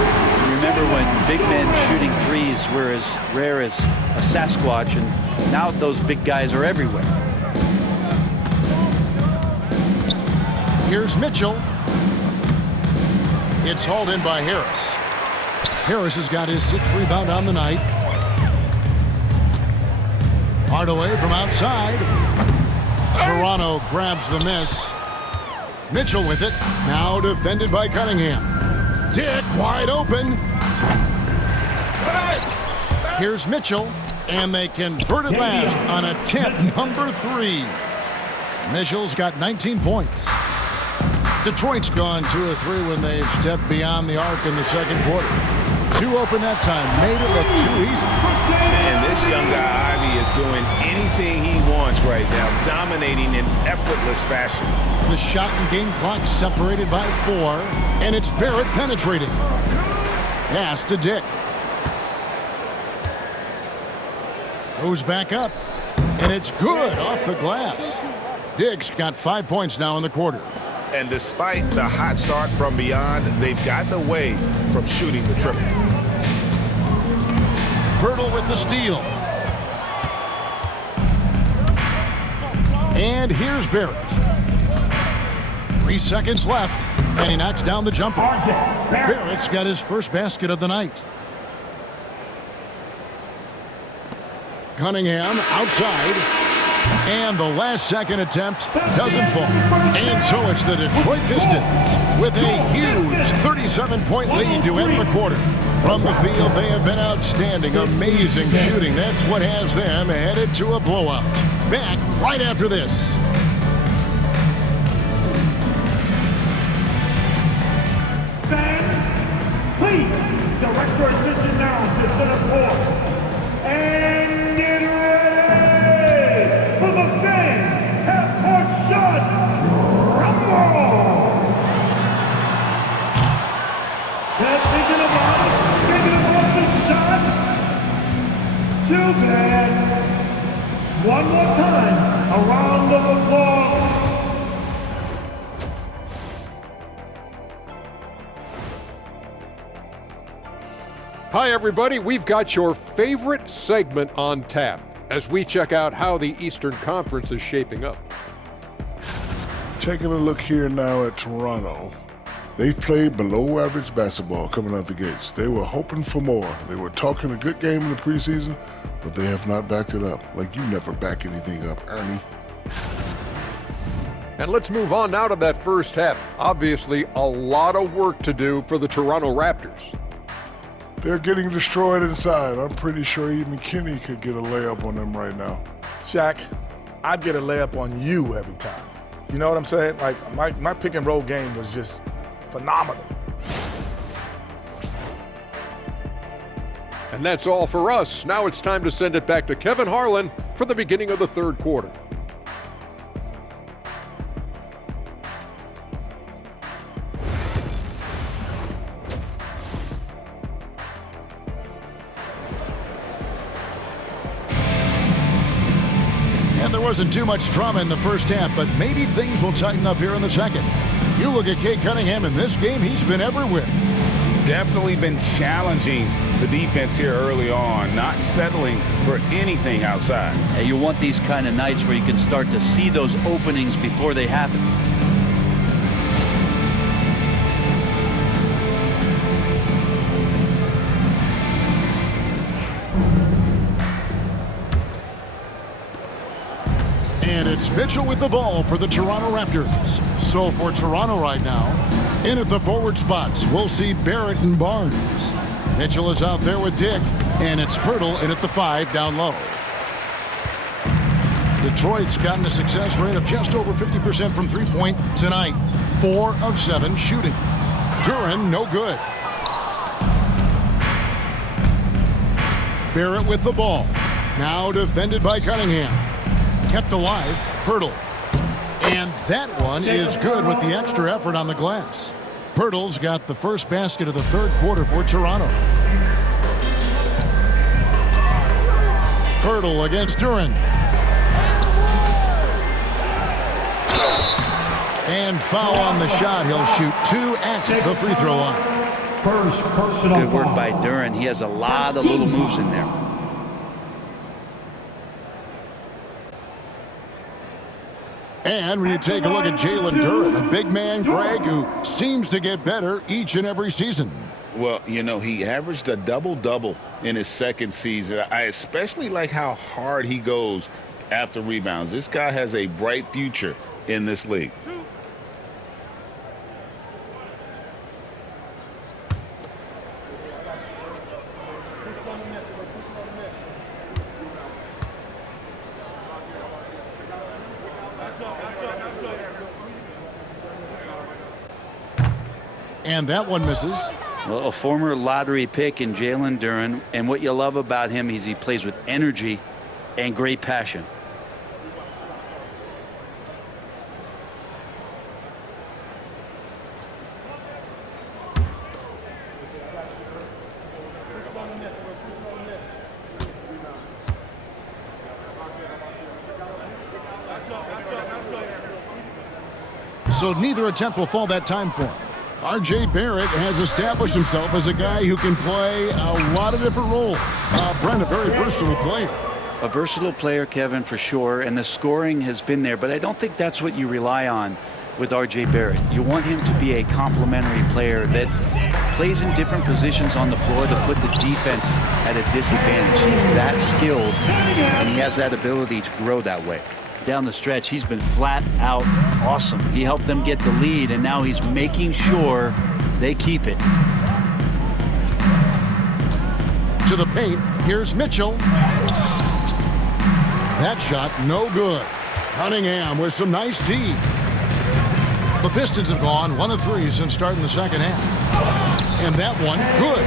Remember when big men shooting threes were as rare as a Sasquatch, and now those big guys are everywhere. Here's Mitchell. It's hauled in by Harris. Harris has got his 6th rebound on the night. Hardaway from outside. Toronto grabs the miss. Mitchell with it. Now defended by Cunningham. Dick wide open. Here's Mitchell. And they convert it last on attempt number 3. Mitchell's got 19 points. Detroit's gone 2 of 3 when they've stepped beyond the arc in the second quarter. 2 open that time. Made it look too easy. And this young guy, Ivy, is doing anything he wants right now, dominating in effortless fashion. The shot and game clock separated by 4. And it's Barrett penetrating. Pass to Dick. Goes back up. And it's good off the glass. Dick's got 5 points now in the quarter. And despite the hot start from beyond, they've gotten away from shooting the triple. Pirtle with the steal. And here's Barrett. 3 seconds left, and he knocks down the jumper. Barrett's got his first basket of the night. Cunningham outside. And the last second attempt doesn't fall. And so it's the Detroit Pistons with a huge 37-point lead to end the quarter. From the field, they have been outstanding. Amazing shooting. That's what has them headed to a blowout. Back right after this. Fans, please direct your attention now to center court. And get ready for the fan half-court shot rumble. Thinking about the shot. Too bad. One more time, a round of applause. Hi, everybody. We've got your favorite segment on tap as we check out how the Eastern Conference is shaping up. Taking a look here now at Toronto. They've played below average basketball coming out the gates. They were hoping for more. They were talking a good game in the preseason, but they have not backed it up. Like you never back anything up, Ernie. And let's move on now to that first half. Obviously, a lot of work to do for the Toronto Raptors. They're getting destroyed inside. I'm pretty sure even Kenny could get a layup on them right now. Shaq, I'd get a layup on you every time. You know what I'm saying? Like, my pick and roll game was just phenomenal. And that's all for us. Now it's time to send it back to Kevin Harlan for the beginning of the third quarter. And there wasn't too much drama in the first half, but maybe things will tighten up here in the second. You look at Cade Cunningham in this game, he's been everywhere. Definitely been challenging the defense here early on, not settling for anything outside. And you want these kind of nights where you can start to see those openings before they happen. And it's Mitchell with the ball for the Toronto Raptors. So for Toronto right now, in at the forward spots, we'll see Barrett and Barnes. Mitchell is out there with Dick, and it's Pirtle in at the 5 down low. Detroit's gotten a success rate of just over 50% from three-point tonight. 4 of 7 shooting. Duren, no good. Barrett with the ball. Now defended by Cunningham. Kept alive, Pirtle. And that one is good with the extra effort on the glass. Pirtle's got the first basket of the third quarter for Toronto. Pirtle against Duren. And foul on the shot. He'll shoot 2 at the free throw line. First personal Good work foul. by Duren. He has a lot of little moves in there. And when you take a look at Jalen Duren, a big man, Greg, who seems to get better each and every season. Well, you know, he averaged a double-double in his second season. I especially like how hard he goes after rebounds. This guy has a bright future in this league. And that one misses. Well, a former lottery pick in Jalen Duren, and what you love about him is he plays with energy and great passion. So neither attempt will fall that time for him. R.J. Barrett has established himself as a guy who can play a lot of different roles. Brent, a very versatile player. A versatile player, Kevin, for sure, and the scoring has been there, but I don't think that's what you rely on with R.J. Barrett. You want him to be a complementary player that plays in different positions on the floor to put the defense at a disadvantage. He's that skilled, and he has that ability to grow that way. Down the stretch, he's been flat out awesome. He helped them get the lead, and now he's making sure they keep it. To the paint, here's Mitchell. That shot, no good. Cunningham with some nice D. The Pistons have gone 1 of 3 since starting the second half. And that one, good.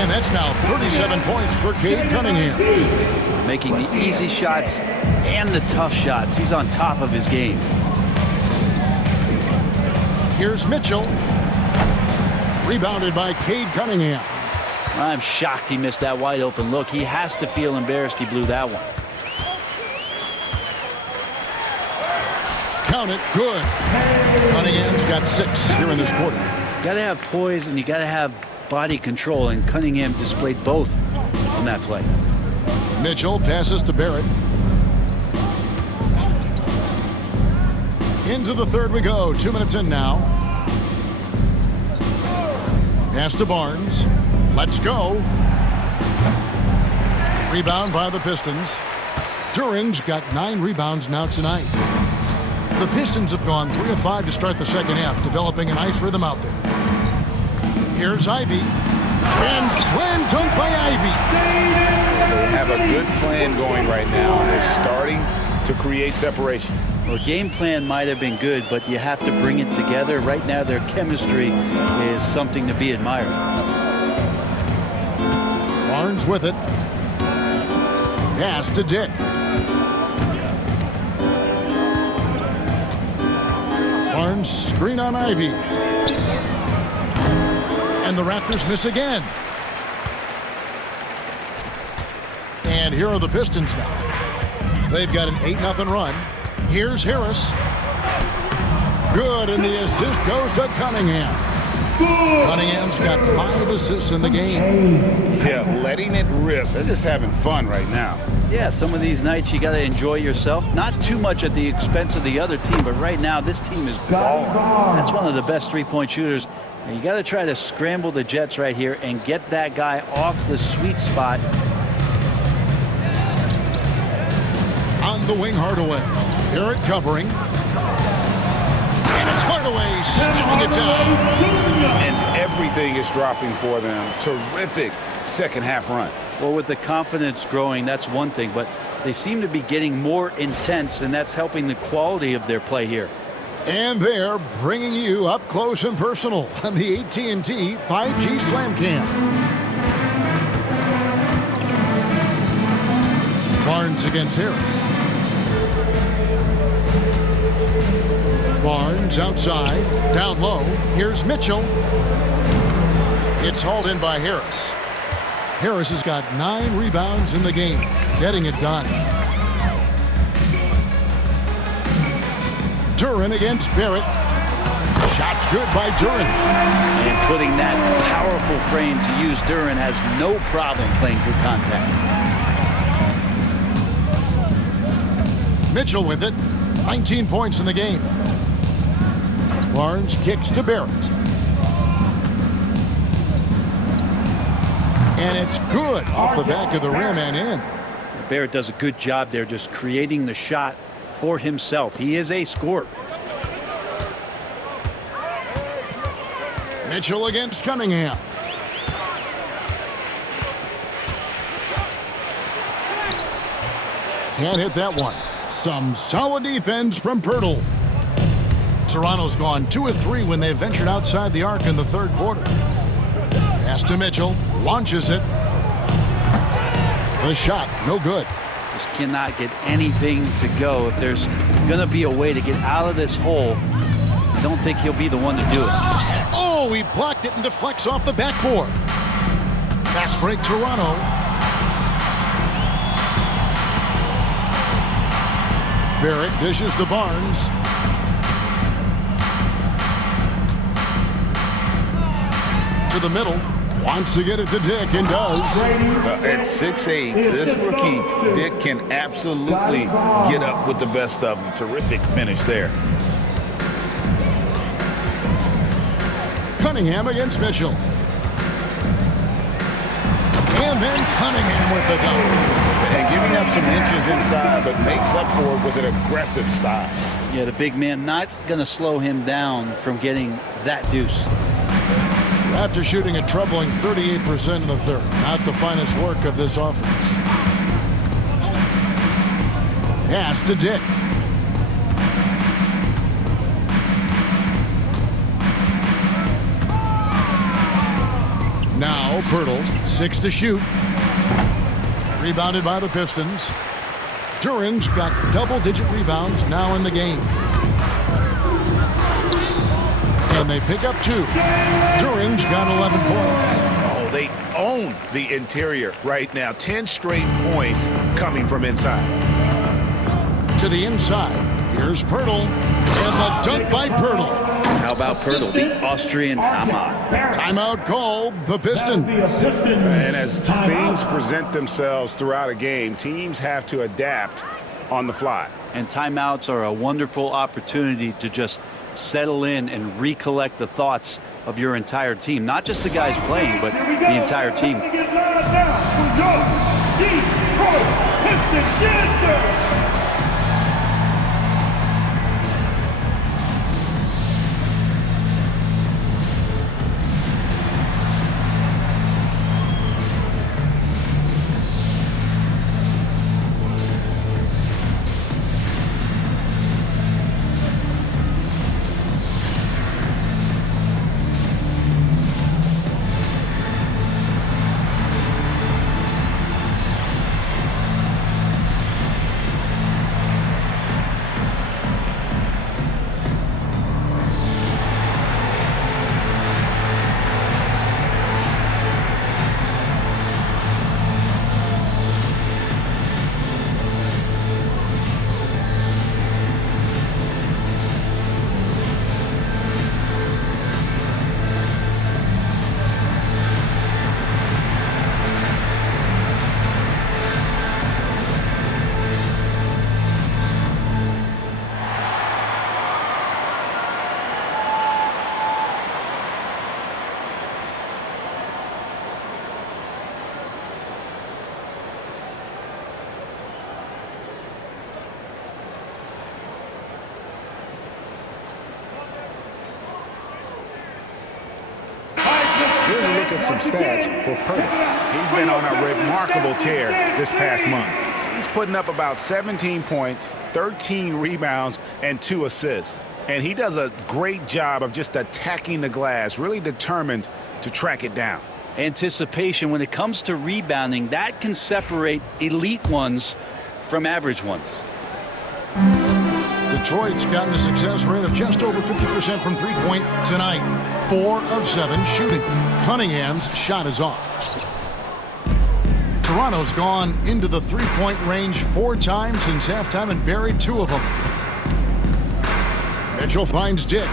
And that's now 37 points for Cade Cunningham. Making the easy shots and the tough shots. He's on top of his game. Here's Mitchell. Rebounded by Cade Cunningham. I'm shocked he missed that wide open look. He has to feel embarrassed he blew that one. Count it, good. Cunningham's got 6 here in this quarter. You got to have poise and you got to have body control, and Cunningham displayed both on that play. Mitchell passes to Barrett. Into the third we go. 2 minutes in now. Pass to Barnes. Let's go. Rebound by the Pistons. Duren's got 9 rebounds now tonight. The Pistons have gone 3 of 5 to start the second half, developing a nice rhythm out there. Here's Ivy. And slam dunk by Ivy. They have a good plan going right now, and they're starting to create separation. Well, the game plan might have been good, but you have to bring it together. Right now, their chemistry is something to be admired. Barnes with it. Pass to Dick. Barnes screen on Ivy. And the Raptors miss again. And here are the Pistons now. They've got an 8-0 run. Here's Harris. Good, and the assist goes to Cunningham. Cunningham's got 5 assists in the game. Yeah, letting it rip. They're just having fun right now. Yeah, some of these nights you got to enjoy yourself. Not too much at the expense of the other team, but right now this team is balling. That's one of the best three-point shooters. And you got to try to scramble the Jets right here and get that guy off the sweet spot. On the wing, Hardaway. Barrett covering. And it's Hardaway slamming it down. And everything is dropping for them. Terrific second-half run. Well, with the confidence growing, that's one thing, but they seem to be getting more intense, and that's helping the quality of their play here. And they're bringing you up close and personal on the AT&T 5G Slam Cam. Barnes against Harris. Barnes outside, down low. Here's Mitchell. It's hauled in by Harris. Harris has got 9 rebounds in the game, getting it done. Duren against Barrett. Shots good by Duren. And putting that powerful frame to use, Duren has no problem playing through contact. Mitchell with it. 19 points in the game. Barnes kicks to Barrett. And it's good off the back of the rim and in. Barrett does a good job there just creating the shot for himself. He is a scorer. Mitchell against Cunningham. Can't hit that one. Some solid defense from Pirtle. Toronto's gone 2 of 3 when they ventured outside the arc in the third quarter. Pass to Mitchell. Launches it. The shot, no good. Just cannot get anything to go. If there's going to be a way to get out of this hole, I don't think he'll be the one to do it. Oh, he blocked it and deflects off the backboard. Fast break, Toronto. Barrett dishes to Barnes. To the middle. Wants to get it to Dick and does. At 6'8", this rookie, Dick, can absolutely get up with the best of them. Terrific finish there. Cunningham against Mitchell. And then Cunningham with the dunk. And giving up some inches inside, but makes up for it with an aggressive style. Yeah, the big man not going to slow him down from getting that deuce. Raptors shooting a troubling 38% in the third. Not the finest work of this offense. Pass to Dick. Now Pirtle, 6 to shoot. Rebounded by the Pistons. Duren's got double-digit rebounds now in the game. And they pick up 2. Duren's got 11 points. Oh, they own the interior right now. 10 straight points coming from inside. To the inside. Here's Pirtle. And the dunk by Pirtle. How about Pirtle, the Austrian Hammer? Timeout called, the Pistons. And as things present themselves throughout a game, teams have to adapt on the fly. And timeouts are a wonderful opportunity to just settle in and recollect the thoughts of your entire team. Not just the guys playing, but the entire team. at some stats for Pirtle. He's been on a remarkable tear this past month. He's putting up about 17 points, 13 rebounds, and 2 assists. And he does a great job of just attacking the glass, really determined to track it down. Anticipation, when it comes to rebounding, that can separate elite ones from average ones. Detroit's gotten a success rate of just over 50% from three-point tonight. 4 of 7 shooting. Cunningham's shot is off. Toronto's gone into the three-point range 4 times since halftime and buried 2 of them. Mitchell finds Dick.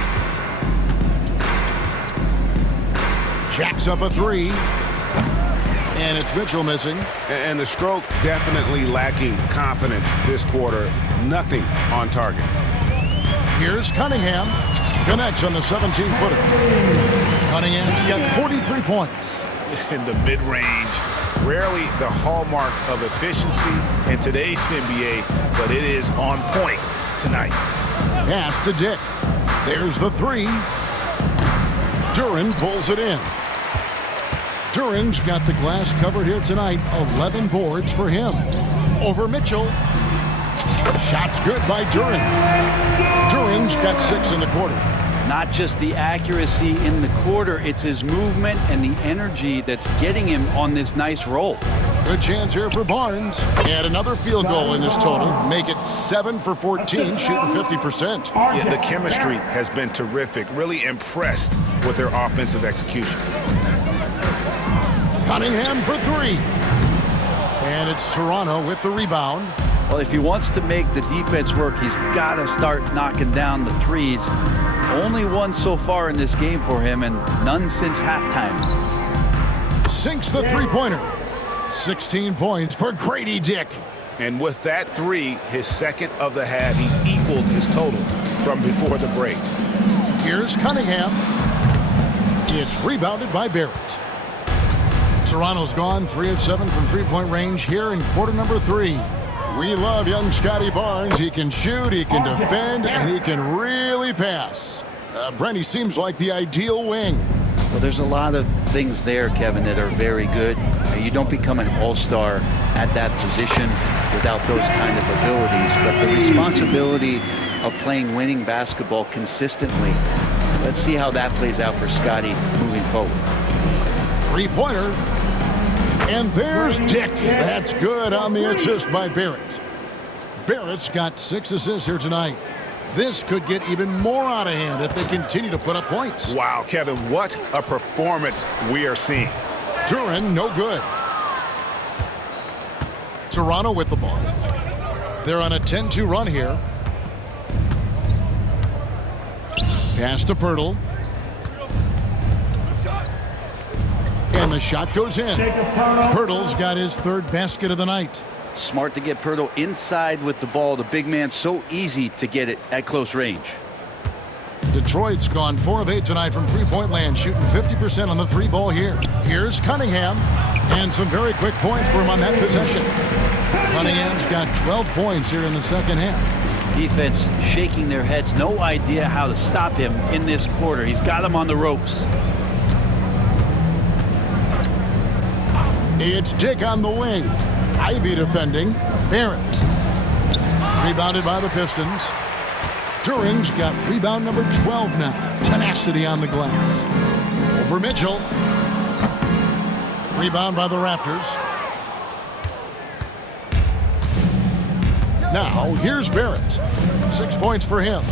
Jacks up a 3. And it's Mitchell missing. And the stroke definitely lacking confidence this quarter. Nothing on target. Here's Cunningham. Connects on the 17-footer. Cunningham's got 43 points. In the mid-range, rarely the hallmark of efficiency in today's NBA, but it is on point tonight. Pass to Dick. There's the 3. Duren pulls it in. Duren's got the glass covered here tonight. 11 boards for him. Over Mitchell. Shot's good by Duren. Duren's got 6 in the quarter. Not just the accuracy in the quarter, it's his movement and the energy that's getting him on this nice roll. Good chance here for Barnes. Add another field goal in this total. Make it 7 for 14, shooting 50%. Yeah, the chemistry has been terrific. Really impressed with their offensive execution. Cunningham for 3. And it's Toronto with the rebound. Well, if he wants to make the defense work, he's got to start knocking down the threes. Only one so far in this game for him, and none since halftime. Sinks the three-pointer. 16 points for Grady Dick. And with that 3, his second of the half, he equaled his total from before the break. Here's Cunningham. It's rebounded by Barrett. Toronto's gone 3 of 7 from three-point range here in quarter number 3. We love young Scotty Barnes. He can shoot, he can defend, and he can really pass. Brent, he seems like the ideal wing. Well, there's a lot of things there, Kevin, that are very good. You don't become an all-star at that position without those kind of abilities, but the responsibility of playing winning basketball consistently, let's see how that plays out for Scotty moving forward. Three-pointer. And there's Dick. That's good on the assist by Barrett. Barrett's got 6 assists here tonight. This could get even more out of hand if they continue to put up points. Wow, Kevin, what a performance we are seeing. Duren, no good. Toronto with the ball. They're on a 10-2 run here. Pass to Pirtle. And the shot goes in. Pirtle's got his 3rd basket of the night. Smart to get Pirtle inside with the ball. The big man's so easy to get it at close range. Detroit's gone 4 of 8 tonight from three-point land, shooting 50% on the 3-ball here. Here's Cunningham, and some very quick points for him on that possession. Cunningham's got 12 points here in the second half. Defense shaking their heads, no idea how to stop him in this quarter. He's got him on the ropes. It's Dick on the wing. Ivy defending. Barrett. Rebounded by the Pistons. Duren's got rebound number 12 now. Tenacity on the glass. Over Mitchell. Rebound by the Raptors. Now, here's Barrett. 6 points for him.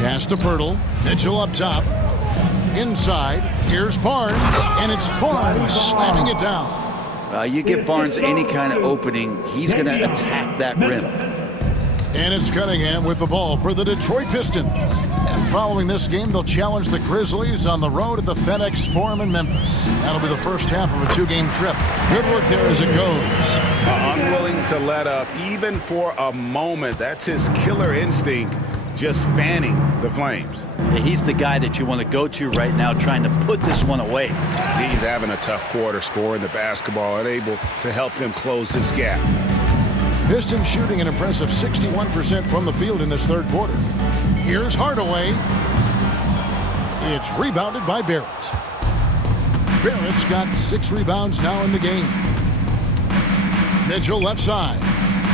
Pass to Pirtle. Mitchell up top. Inside, here's Barnes, and it's Barnes slamming it down. You give Barnes any kind of opening, he's going to attack that rim. And it's Cunningham with the ball for the Detroit Pistons. And following this game, they'll challenge the Grizzlies on the road at the FedEx Forum in Memphis. That'll be the first half of a 2-game trip. Good work there as it goes. Unwilling to let up, even for a moment. That's his killer instinct, just fanning the flames. Yeah, he's the guy that you want to go to right now, trying to put this one away. He's having a tough quarter, scoring the basketball and able to help them close this gap. Pistons shooting an impressive 61% from the field in this 3rd quarter. Here's Hardaway. It's rebounded by Barrett. Barrett's got 6 rebounds now in the game. Mitchell left side.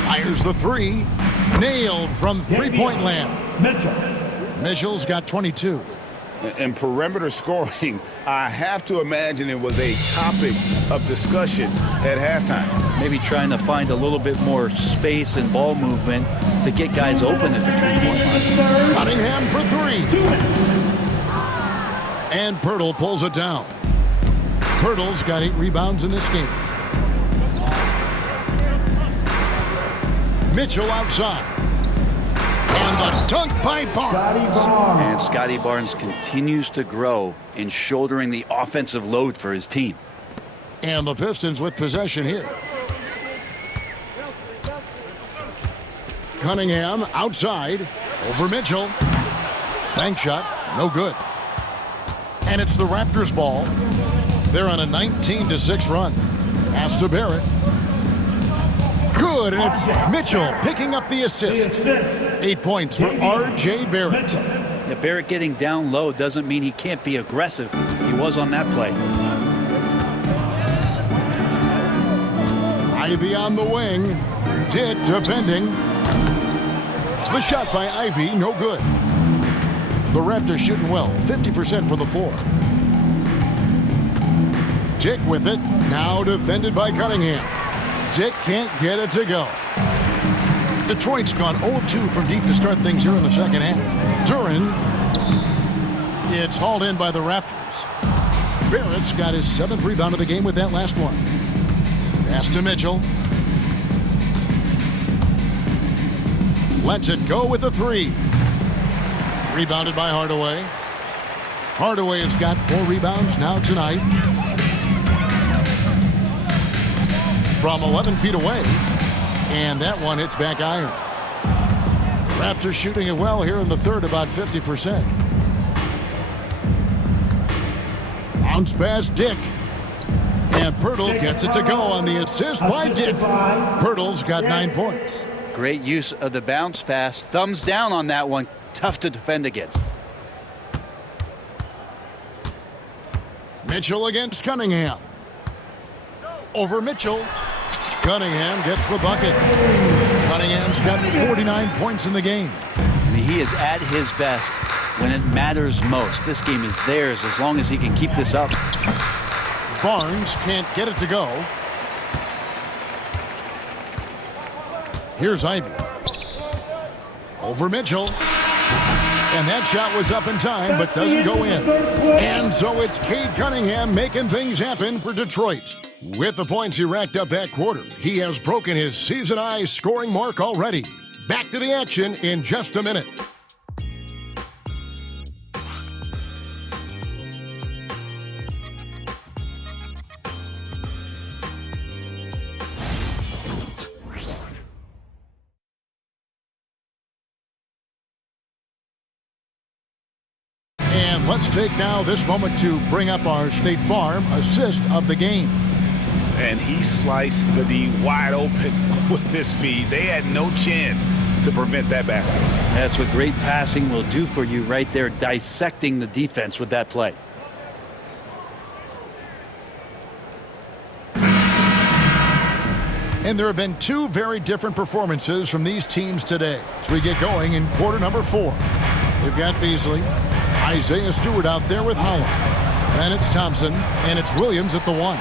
Fires the 3. Nailed from three-point land. Mitchell's got 22. And perimeter scoring, I have to imagine it was a topic of discussion at halftime. Maybe trying to find a little bit more space and ball movement to get guys open at the three-point line. Cunningham for 3. And Pirtle pulls it down. Pirtle's got 8 rebounds in this game. Mitchell outside. And the dunk by Barnes. And Scotty Barnes continues to grow in shouldering the offensive load for his team. And the Pistons with possession here. Cunningham outside over Mitchell. Bank shot, no good. And it's the Raptors ball. They're on a 19-6 run. Pass to Barrett. Good, and it's Mitchell picking up the assist. 8 points for R.J. Barrett. Yeah, Barrett getting down low doesn't mean he can't be aggressive. He was on that play. Ivy on the wing. Dick defending. The shot by Ivy, no good. The Raptors shooting well, 50% from the floor. Dick with it, now defended by Cunningham. Dick can't get it to go. Detroit's gone 0-2 from deep to start things here in the second half. Duran. It's hauled in by the Raptors. Barrett's got his 7th rebound of the game with that last one. Pass to Mitchell. Lets it go with a 3. Rebounded by Hardaway. Hardaway has got 4 rebounds now tonight. From 11 feet away. And that one hits back iron. The Raptors shooting it well here in the third, about 50%. Bounce pass Dick. And Pirtle gets it to go on the assist by Dick. Pirtle's got 9 points. Great use of the bounce pass. Thumbs down on that one. Tough to defend against. Mitchell against Cunningham. Over Mitchell. Cunningham gets the bucket. Cunningham's got 49 points in the game. I mean, he is at his best when it matters most. This game is theirs as long as he can keep this up. Barnes can't get it to go. Here's Ivy. Over Mitchell. And that shot was up in time, but doesn't go in. And so it's Cade Cunningham making things happen for Detroit. With the points he racked up that quarter, he has broken his season-high scoring mark already. Back to the action in just a minute. And let's take now this moment to bring up our State Farm assist of the game. And he sliced the D wide open with his feed. They had no chance to prevent that basket. That's what great passing will do for you right there, dissecting the defense with that play. And there have been 2 very different performances from these teams today as we get going in quarter number 4. They've got Beasley, Isaiah Stewart out there with Howard. Then it's Thompson, and it's Williams at the 1.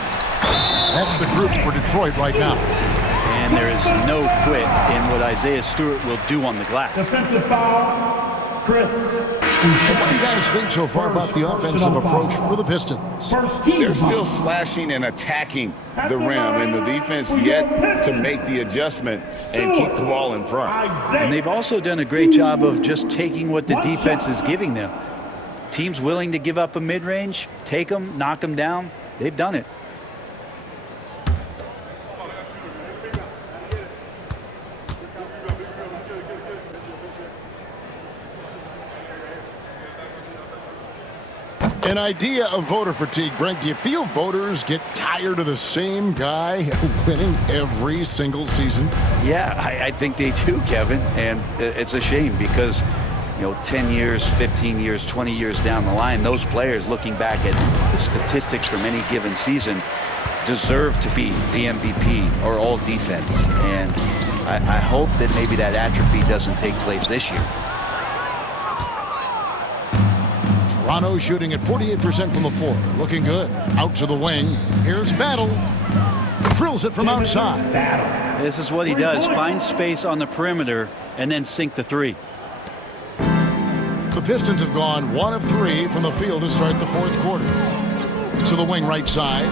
That's the group for Detroit right now. And there is no quit in what Isaiah Stewart will do on the glass. Defensive foul, Chris. What do you guys think so far about the offensive approach for the Pistons? They're still slashing and attacking the rim, and the defense yet to make the adjustment and keep the ball in front. And they've also done a great job of just taking what the defense is giving them. Teams willing to give up a mid-range, take them, knock them down. They've done it. An idea of voter fatigue, Brent. Do you feel voters get tired of the same guy winning every single season? Yeah, I think they do, Kevin. And it's a shame because 10 years, 15 years, 20 years down the line, those players looking back at the statistics from any given season deserve to be the MVP or all defense. And I hope that maybe that atrophy doesn't take place this year. Toronto shooting at 48% from the floor. Looking good. Out to the wing. Here's Battle. Drills it from outside. This is what he does. Find space on the perimeter and then sink the three. The Pistons have gone 1 of 3 from the field to start the fourth quarter. To the wing right side.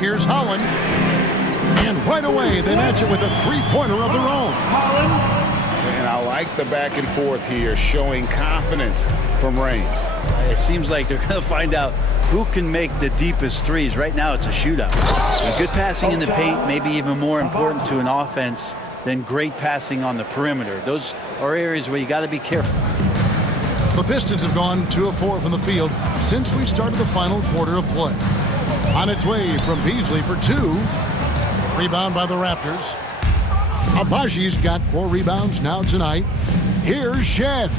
Here's Holland. And right away, they match it with a three-pointer of their own. And I like the back and forth here, showing confidence from range. It seems like they're going to find out who can make the deepest threes. Right now, it's a shootout. And good passing in the paint may be even more important to an offense than great passing on the perimeter. Those are areas where you got to be careful. The Pistons have gone 2 of 4 from the field since we started the final quarter of play. On its way from Beasley for 2. Rebound by the Raptors. Abaji's got 4 rebounds now tonight. Here's Shed.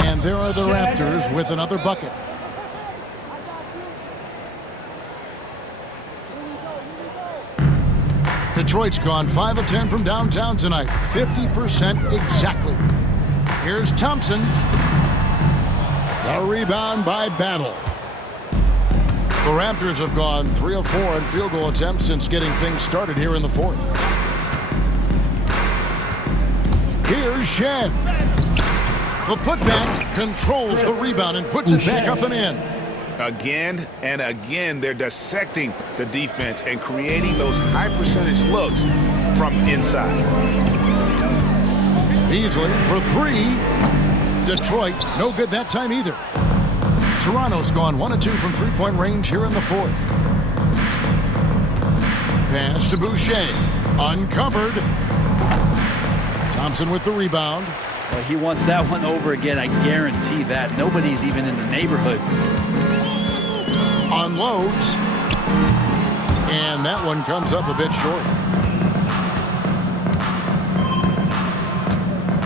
And there are the Raptors with another bucket. Detroit's gone 5 of 10 from downtown tonight. 50% exactly. Here's Thompson. The rebound by Battle. The Raptors have gone 3 of 4 in field goal attempts since getting things started here in the fourth. Here's Shed. The putback controls the rebound and puts it back up and in. Again and again, they're dissecting the defense and creating those high percentage looks from inside. Beasley for 3. Detroit, no good that time either. Toronto's gone 1 of 2 from three-point range here in the fourth. Pass to Boucher. Uncovered. Thompson with the rebound. Well, he wants that one over again. I guarantee that. Nobody's even in the neighborhood. Unloads. And that one comes up a bit short.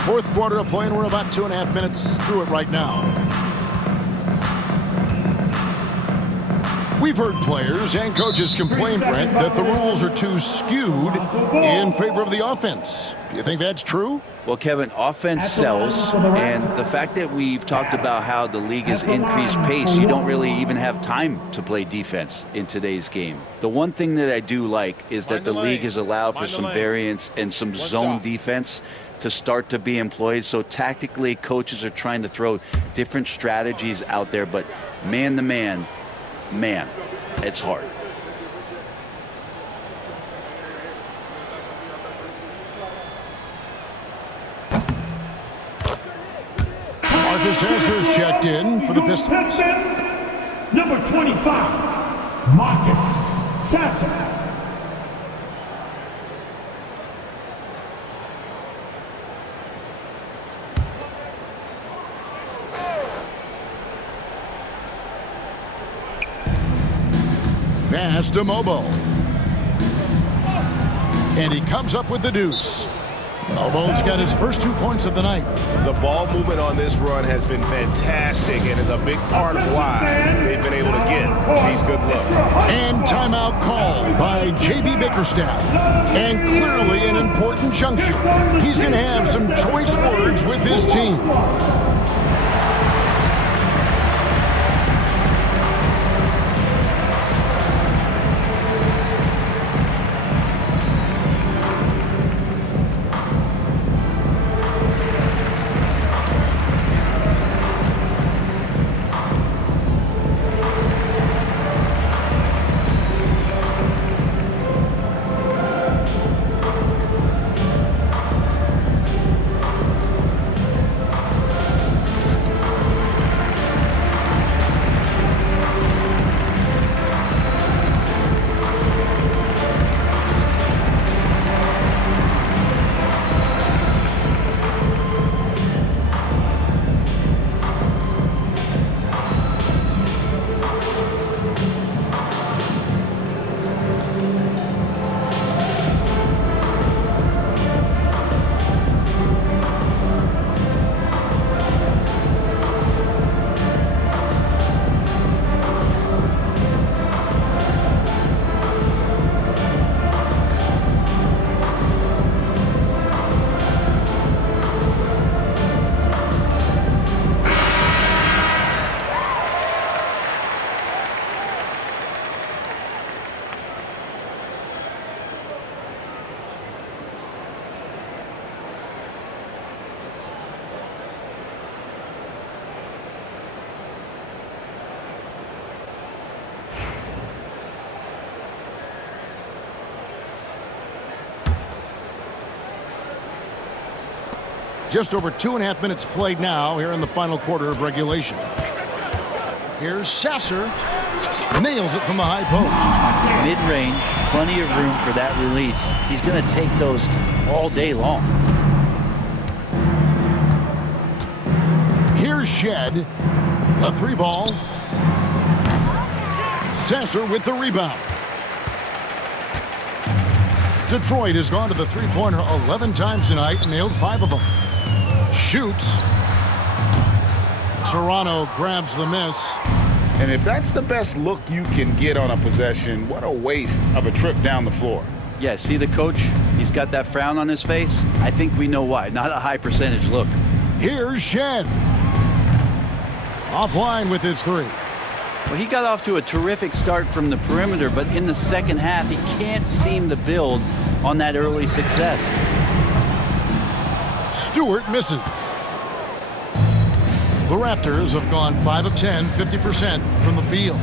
Fourth quarter of play, and we're about 2.5 minutes through it right now. We've heard players and coaches complain, Brent, that the rules are too skewed in favor of the offense. Do you think that's true? Well, Kevin, offense sells, and the fact that we've talked about how the league has increased pace, you don't really even have time to play defense in today's game. The one thing that I do like is that the league has allowed for some variance and some zone defense to start to be employed. So tactically, coaches are trying to throw different strategies out there, but man to man, it's hard. Marcus Sasser's checked in for the Pistons. Number 25, Marcus Sasser. Pass to Mobo. And he comes up with the deuce. Mobo's got his first 2 points of the night. The ball movement on this run has been fantastic and is a big part of why they've been able to get these good looks. And timeout called by J.B. Bickerstaff. And clearly an important juncture. He's going to have some choice words with his team. Just over 2.5 minutes played now here in the final quarter of regulation. Here's Sasser. Nails it from the high post. Mid-range, plenty of room for that release. He's going to take those all day long. Here's Shed. The 3-ball. Sasser with the rebound. Detroit has gone to the three-pointer 11 times tonight and nailed 5 of them. Shoots. Toronto grabs the miss. And if that's the best look you can get on a possession, what a waste of a trip down the floor. Yeah, see the coach? He's got that frown on his face. I think we know why. Not a high percentage look. Here's Shed. Offline with his 3. Well, he got off to a terrific start from the perimeter, but in the second half, he can't seem to build on that early success. Stewart misses. The Raptors have gone 5 of 10, 50% from the field.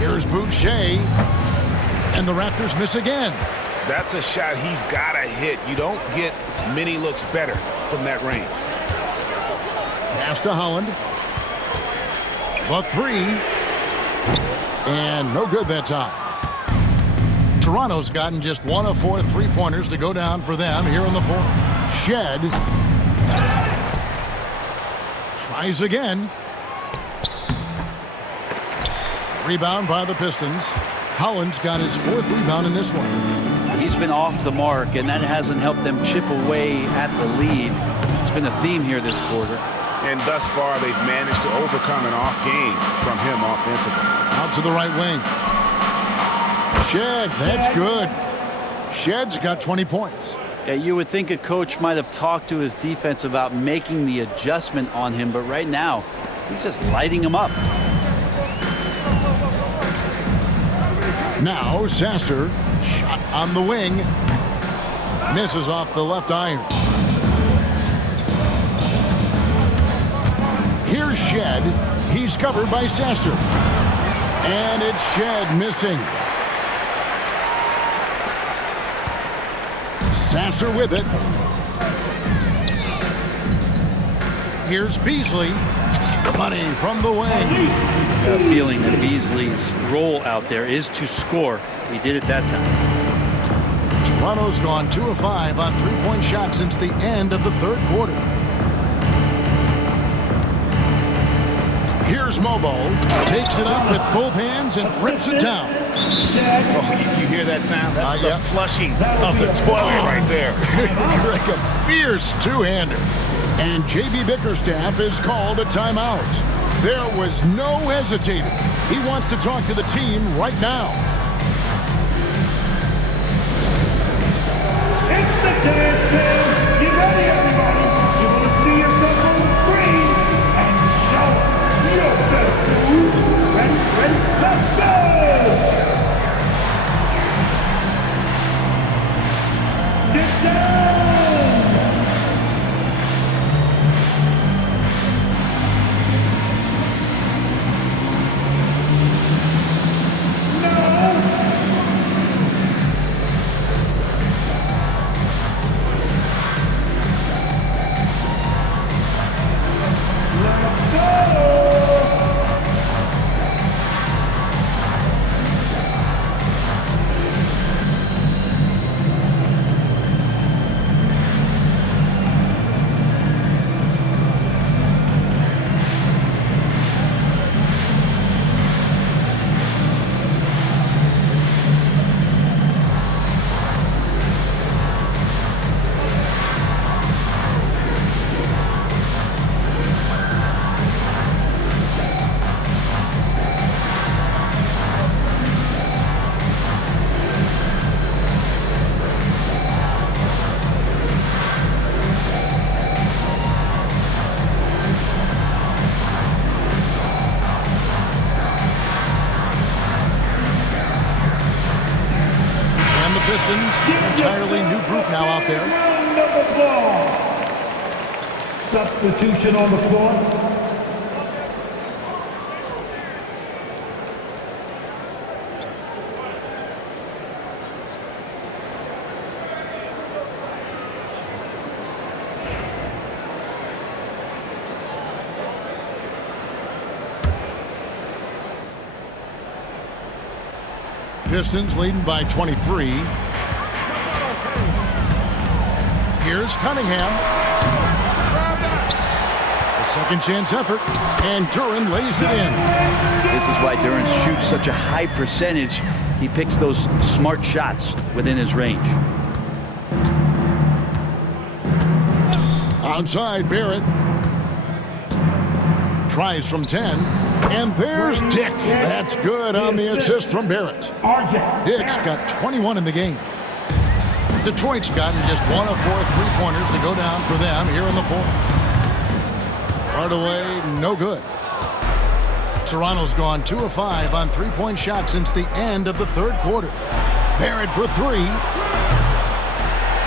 Here's Boucher, and the Raptors miss again. That's a shot he's got to hit. You don't get many looks better from that range. Pass to Holland. The 3. And no good that time. Toronto's gotten just 1 of 4 3-pointers to go down for them here in the 4th. Shed. Tries again. Rebound by the Pistons. Holland's got his 4th rebound in this one. He's been off the mark, and that hasn't helped them chip away at the lead. It's been a theme here this quarter. And thus far, they've managed to overcome an off game from him offensively. Out to the right wing. Shed, that's good. Shed's got 20 points. Yeah, you would think a coach might have talked to his defense about making the adjustment on him, but right now, he's just lighting him up. Now Sasser, shot on the wing. Misses off the left iron. Here's Shed. He's covered by Sasser. And it's Shed missing. Sasser with it. Here's Beasley. Money from the wing. A feeling that Beasley's role out there is to score. He did it that time. Toronto's gone 2 of 5 on 3-point shots since the end of the 3rd quarter. Here's Mobo. Takes it up with both hands and rips it down. Oh, you hear that sound? That's the yeah. flushing of the toilet right there. Like a fierce two-hander. And J.B. Bickerstaff is called a timeout. There was no hesitating. He wants to talk to the team right now. It's the dance band. Get ready, everybody. You want to see yourself on the screen and show your best move. Ready, let's go! Get down! Pistons, entirely new group now out there. Round of applause. Substitution on the floor. Pistons leading by 23. Here's Cunningham. A second chance effort, and Duren lays it in. This is why Duren shoots such a high percentage. He picks those smart shots within his range. Onside, Barrett. Tries from 10. And there's Dick. That's good on the assist from Barrett. Dick's got 21 in the game. Detroit's gotten just 1 of 4 3-pointers to go down for them here in the fourth. Hardaway, no good. Toronto's gone 2 of 5 on 3-point shots since the end of the third quarter. Barrett for 3.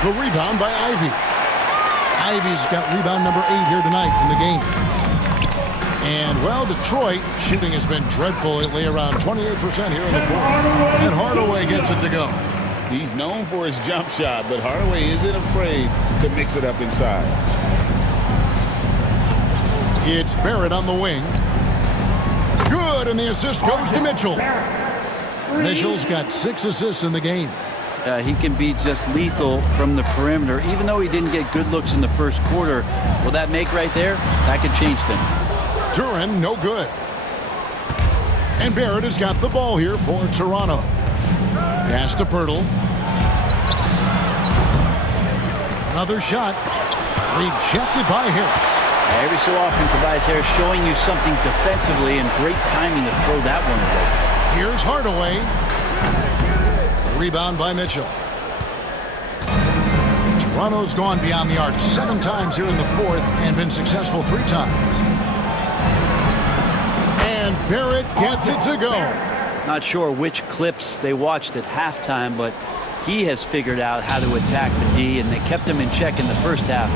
The rebound by Ivy. Ivy's got rebound number 8 here tonight in the game. And, well, Detroit shooting has been dreadful lately, around 28% here in the fourth. And Hardaway gets it to go. He's known for his jump shot, but Hardaway isn't afraid to mix it up inside. It's Barrett on the wing. Good, and the assist goes to Mitchell. Mitchell's got 6 assists in the game. He can be just lethal from the perimeter. Even though he didn't get good looks in the first quarter, will that make right there? That could change things. Duren, no good. And Barrett has got the ball here for Toronto. Pass to Pirtle. Another shot. Rejected by Harris. Every so often, Tobias Harris showing you something defensively, and great timing to throw that one away. Here's Hardaway. Rebound by Mitchell. Toronto's gone beyond the arc 7 times here in the fourth and been successful 3 times. And Barrett gets it to go. Not sure which clips they watched at halftime, but he has figured out how to attack the D, and they kept him in check in the first half.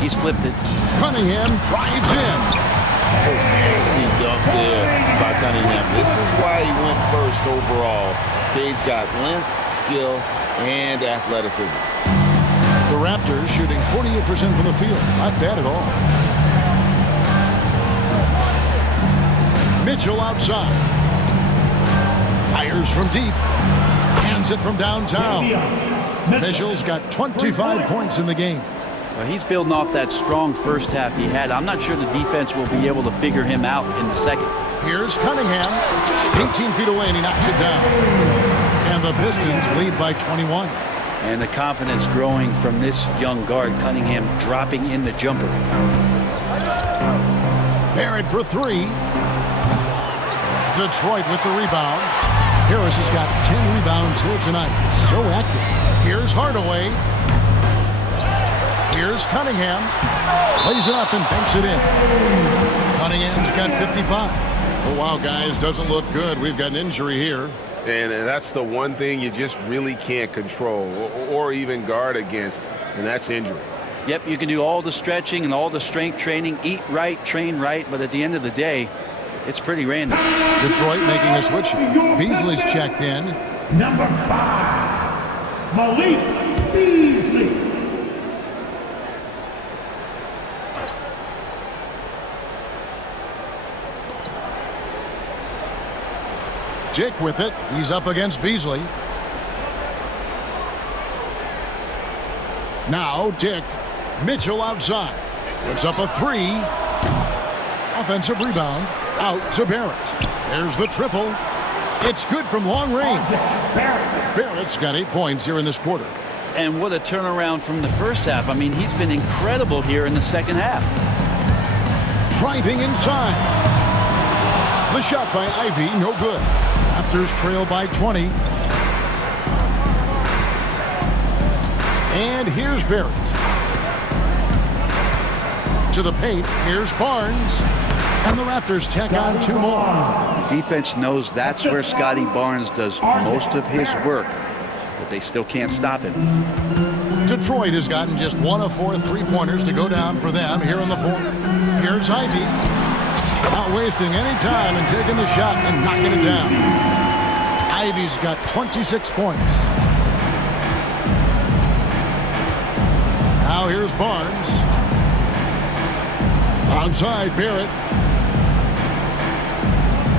He's flipped it. Cunningham drives in. Nasty dunk there by Cunningham. This is why he went first overall. Cade's got length, skill, and athleticism. The Raptors shooting 48% from the field. Not bad at all. Mitchell outside. Fires from deep. Hands it from downtown. Mitchell's got 25 points in the game. Well, he's building off that strong first half he had. I'm not sure the defense will be able to figure him out in the second. Here's Cunningham. 18 feet away, and he knocks it down. And the Pistons lead by 21. And the confidence growing from this young guard, Cunningham, dropping in the jumper. Barrett for 3. Detroit with the rebound. Harris has got 10 rebounds here tonight. So active. Here's Hardaway. Here's Cunningham. Lays it up and banks it in. Cunningham's got 55. Oh, wow, guys. Doesn't look good. We've got an injury here. And that's the one thing you just really can't control or even guard against, and that's injury. Yep, you can do all the stretching and all the strength training, eat right, train right, but at the end of the day, it's pretty random. Detroit making a switch. Beasley's checked in. Number 5, Malik Beasley. Dick with it. He's up against Beasley. Now Dick. Mitchell outside. Puts up a 3. Offensive rebound. Out to Barrett. There's the triple. It's good from long range. Barrett's got 8 points here in this quarter. And what a turnaround from the first half. I mean, he's been incredible here in the second half. Driving inside. The shot by Ivy, no good. Raptors trail by 20. And here's Barrett. To the paint, here's Barnes. And the Raptors tack on 2 more. The defense knows that's where Scotty Barnes does most of his work, but they still can't stop him. Detroit has gotten just 1 of 4 3-pointers to go down for them here in the fourth. Here's Ivy. Not wasting any time and taking the shot and knocking it down. Ivy's got 26 points. Now here's Barnes. Onside Barrett.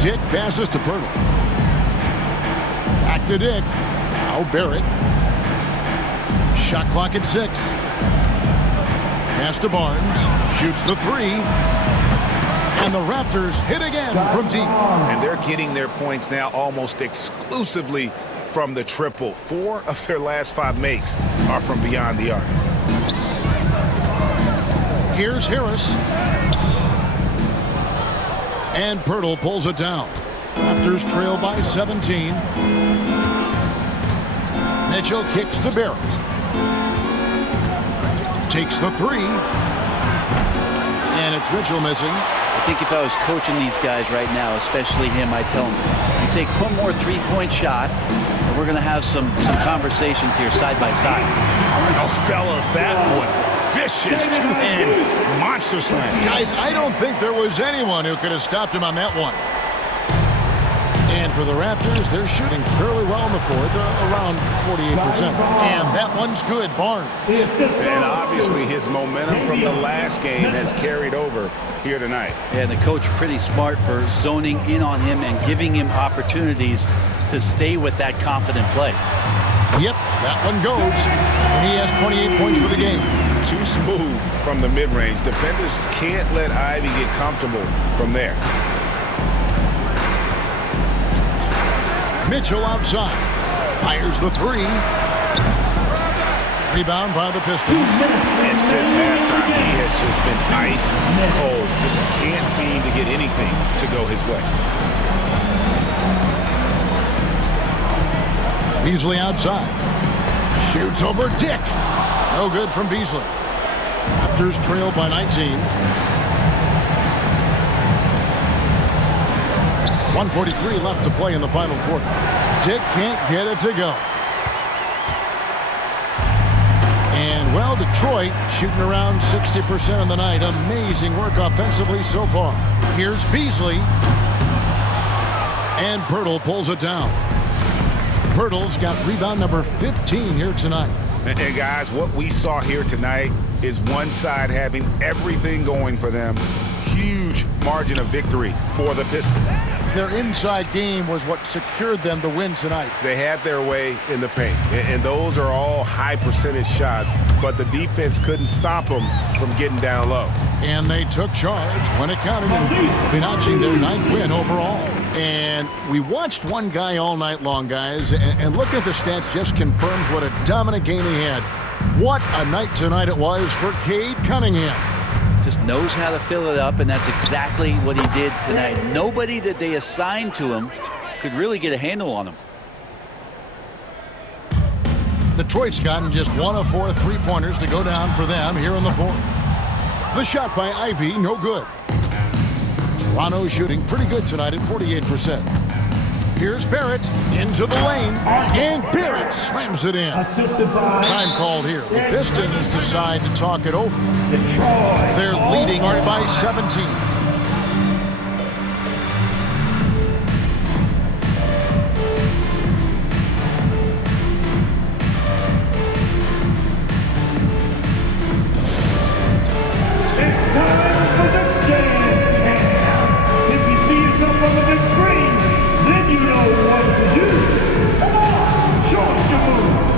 Dick passes to Pirtle. Back to Dick. Now Barrett. Shot clock at 6. Pass to Barnes. Shoots the 3. And the Raptors hit again from deep. And they're getting their points now almost exclusively from the triple. 4 of their last 5 makes are from beyond the arc. Here's Harris. And Pirtle pulls it down. Raptors trail by 17. Mitchell kicks to Barrett. Takes the 3. And it's Mitchell missing. I think if I was coaching these guys right now, especially him, I'd tell him, you take one more three-point shot, and we're going to have some conversations here side by side. Oh, fellas, that was vicious two-hand monster slam. Guys, I don't think there was anyone who could have stopped him on that one. And for the Raptors, they're shooting fairly well in the fourth, around 48%. And that one's good, Barnes. And obviously his momentum from the last game has carried over here tonight. And the coach pretty smart for zoning in on him and giving him opportunities to stay with that confident play. Yep, that one goes. And he has 28 points for the game. Too smooth from the mid-range. Defenders can't let Ivy get comfortable from there. Mitchell outside. Fires the 3. Rebound by the Pistons. And since halftime, he has just been ice cold. Just can't seem to get anything to go his way. Beasley outside. Shoots over Dick. No good from Beasley. Raptors trail by 19. 1:43 left to play in the final quarter. Dick can't get it to go. And, well, Detroit shooting around 60% of the night. Amazing work offensively so far. Here's Beasley. And Pirtle pulls it down. Pirtle's got rebound number 15 here tonight. And guys, what we saw here tonight is one side having everything going for them. Huge margin of victory for the Pistons. Their inside game was what secured them the win tonight. They had their way in the paint, and those are all high percentage shots, but the defense couldn't stop them from getting down low. And they took charge when it counted, and be notching their 9th win overall. And we watched one guy all night long, guys, and looking at the stats just confirms what a dominant game he had. What a night tonight it was for Cade Cunningham. Just knows how to fill it up, and that's exactly what he did tonight. Nobody that they assigned to him could really get a handle on him. Detroit's gotten just 1 of 4 three-pointers to go down for them here in the fourth. The shot by Ivy, no good. Toronto shooting pretty good tonight at 48%. Here's Barrett into the lane, and Barrett slams it in. Time called here. The Pistons decide to talk it over. They're leading by 17. It's time for the dance cam. If you see yourself on the big screen, then you know what to do. Come on, show us your moves.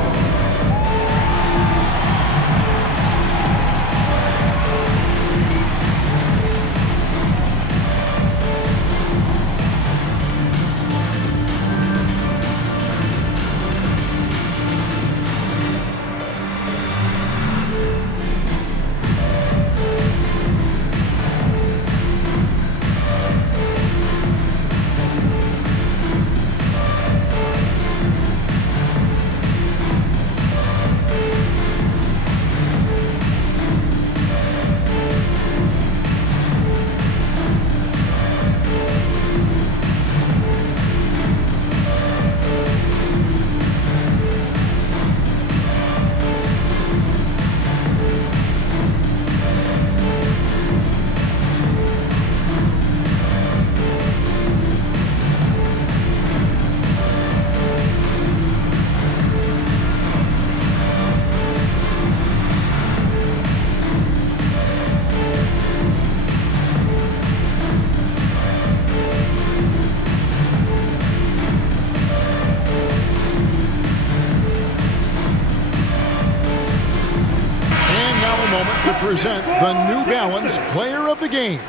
to present the New Balance Player of the Game,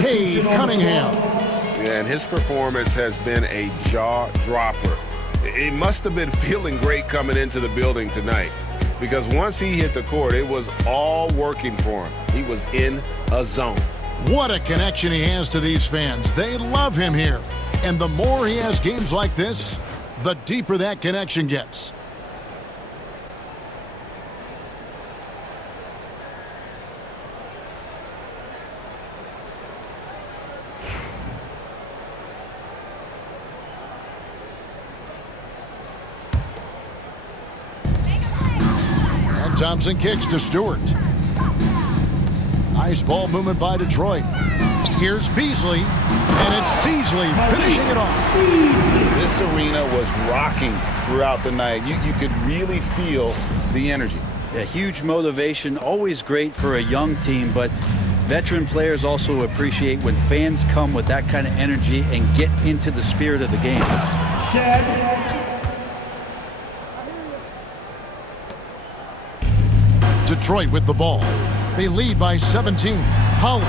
Cade Cunningham. Yeah, and his performance has been a jaw-dropper. He must have been feeling great coming into the building tonight, because once he hit the court, it was all working for him. He was in a zone. What a connection he has to these fans. They love him here. And the more he has games like this, the deeper that connection gets. And Thompson kicks to Stewart. Nice ball movement by Detroit. Here's Beasley, and it's Beasley finishing it off. This arena was rocking throughout the night. You could really feel the energy. A huge motivation, always great for a young team, but veteran players also appreciate when fans come with that kind of energy and get into the spirit of the game. Detroit with the ball. They lead by 17. Holland.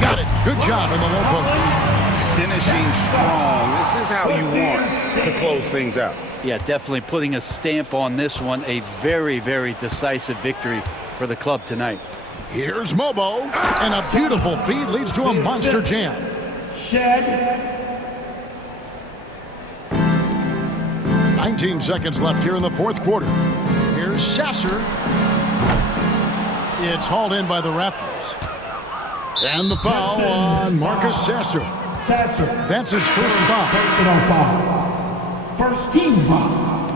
Got it. Good job in the low post. Finishing strong. This is how you want to close things out. Yeah, definitely putting a stamp on this one. A very, very decisive victory for the club tonight. Here's Mobo, and a beautiful feed leads to a monster jam. 19 seconds left here in the fourth quarter. Here's Sasser. It's hauled in by the Raptors. And the foul on Marcus Sasser. That's his first foul. Personal foul. First team foul.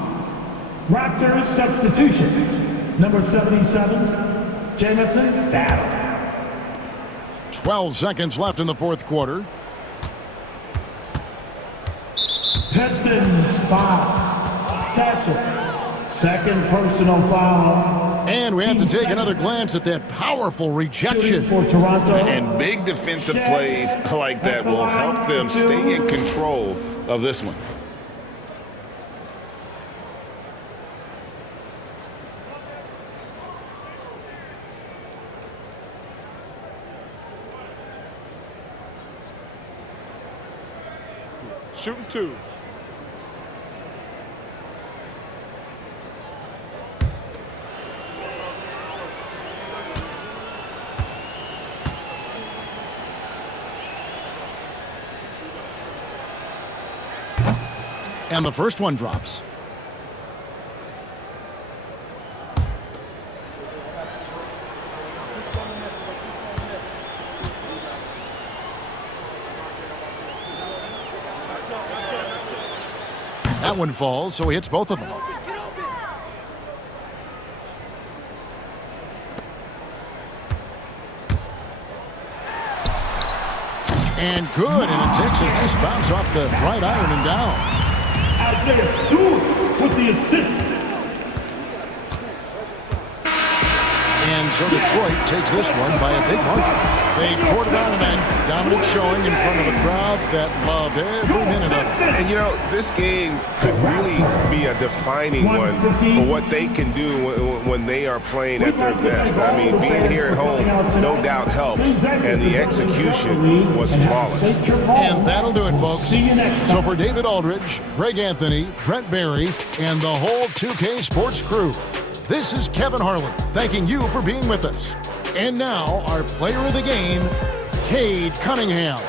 Raptors substitution. Number 77, Jamison Battle. 12 seconds left in the fourth quarter. Pistons foul. Sasser. Second personal foul. And we have to take another glance at that powerful rejection. For Toronto. And big defensive plays like that will help them stay in control of this one. Shooting two. And the first one drops. That one falls, so he hits both of them. And good, and it takes a nice bounce off the right iron and down. Isaiah Stewart with the assist. And so Detroit takes this one by a big margin. They poured it on tonight, dominant showing in front of a crowd that loved every minute of it. And, you know, this game could really be a defining one for what they can do when they are playing at their best. I mean, being here at home, no doubt helps, and the execution was flawless. And that'll do it, folks. So for David Aldridge, Greg Anthony, Brent Barry, and the whole 2K Sports crew, this is Kevin Harlan thanking you for being with us. And now, our player of the game, Cade Cunningham.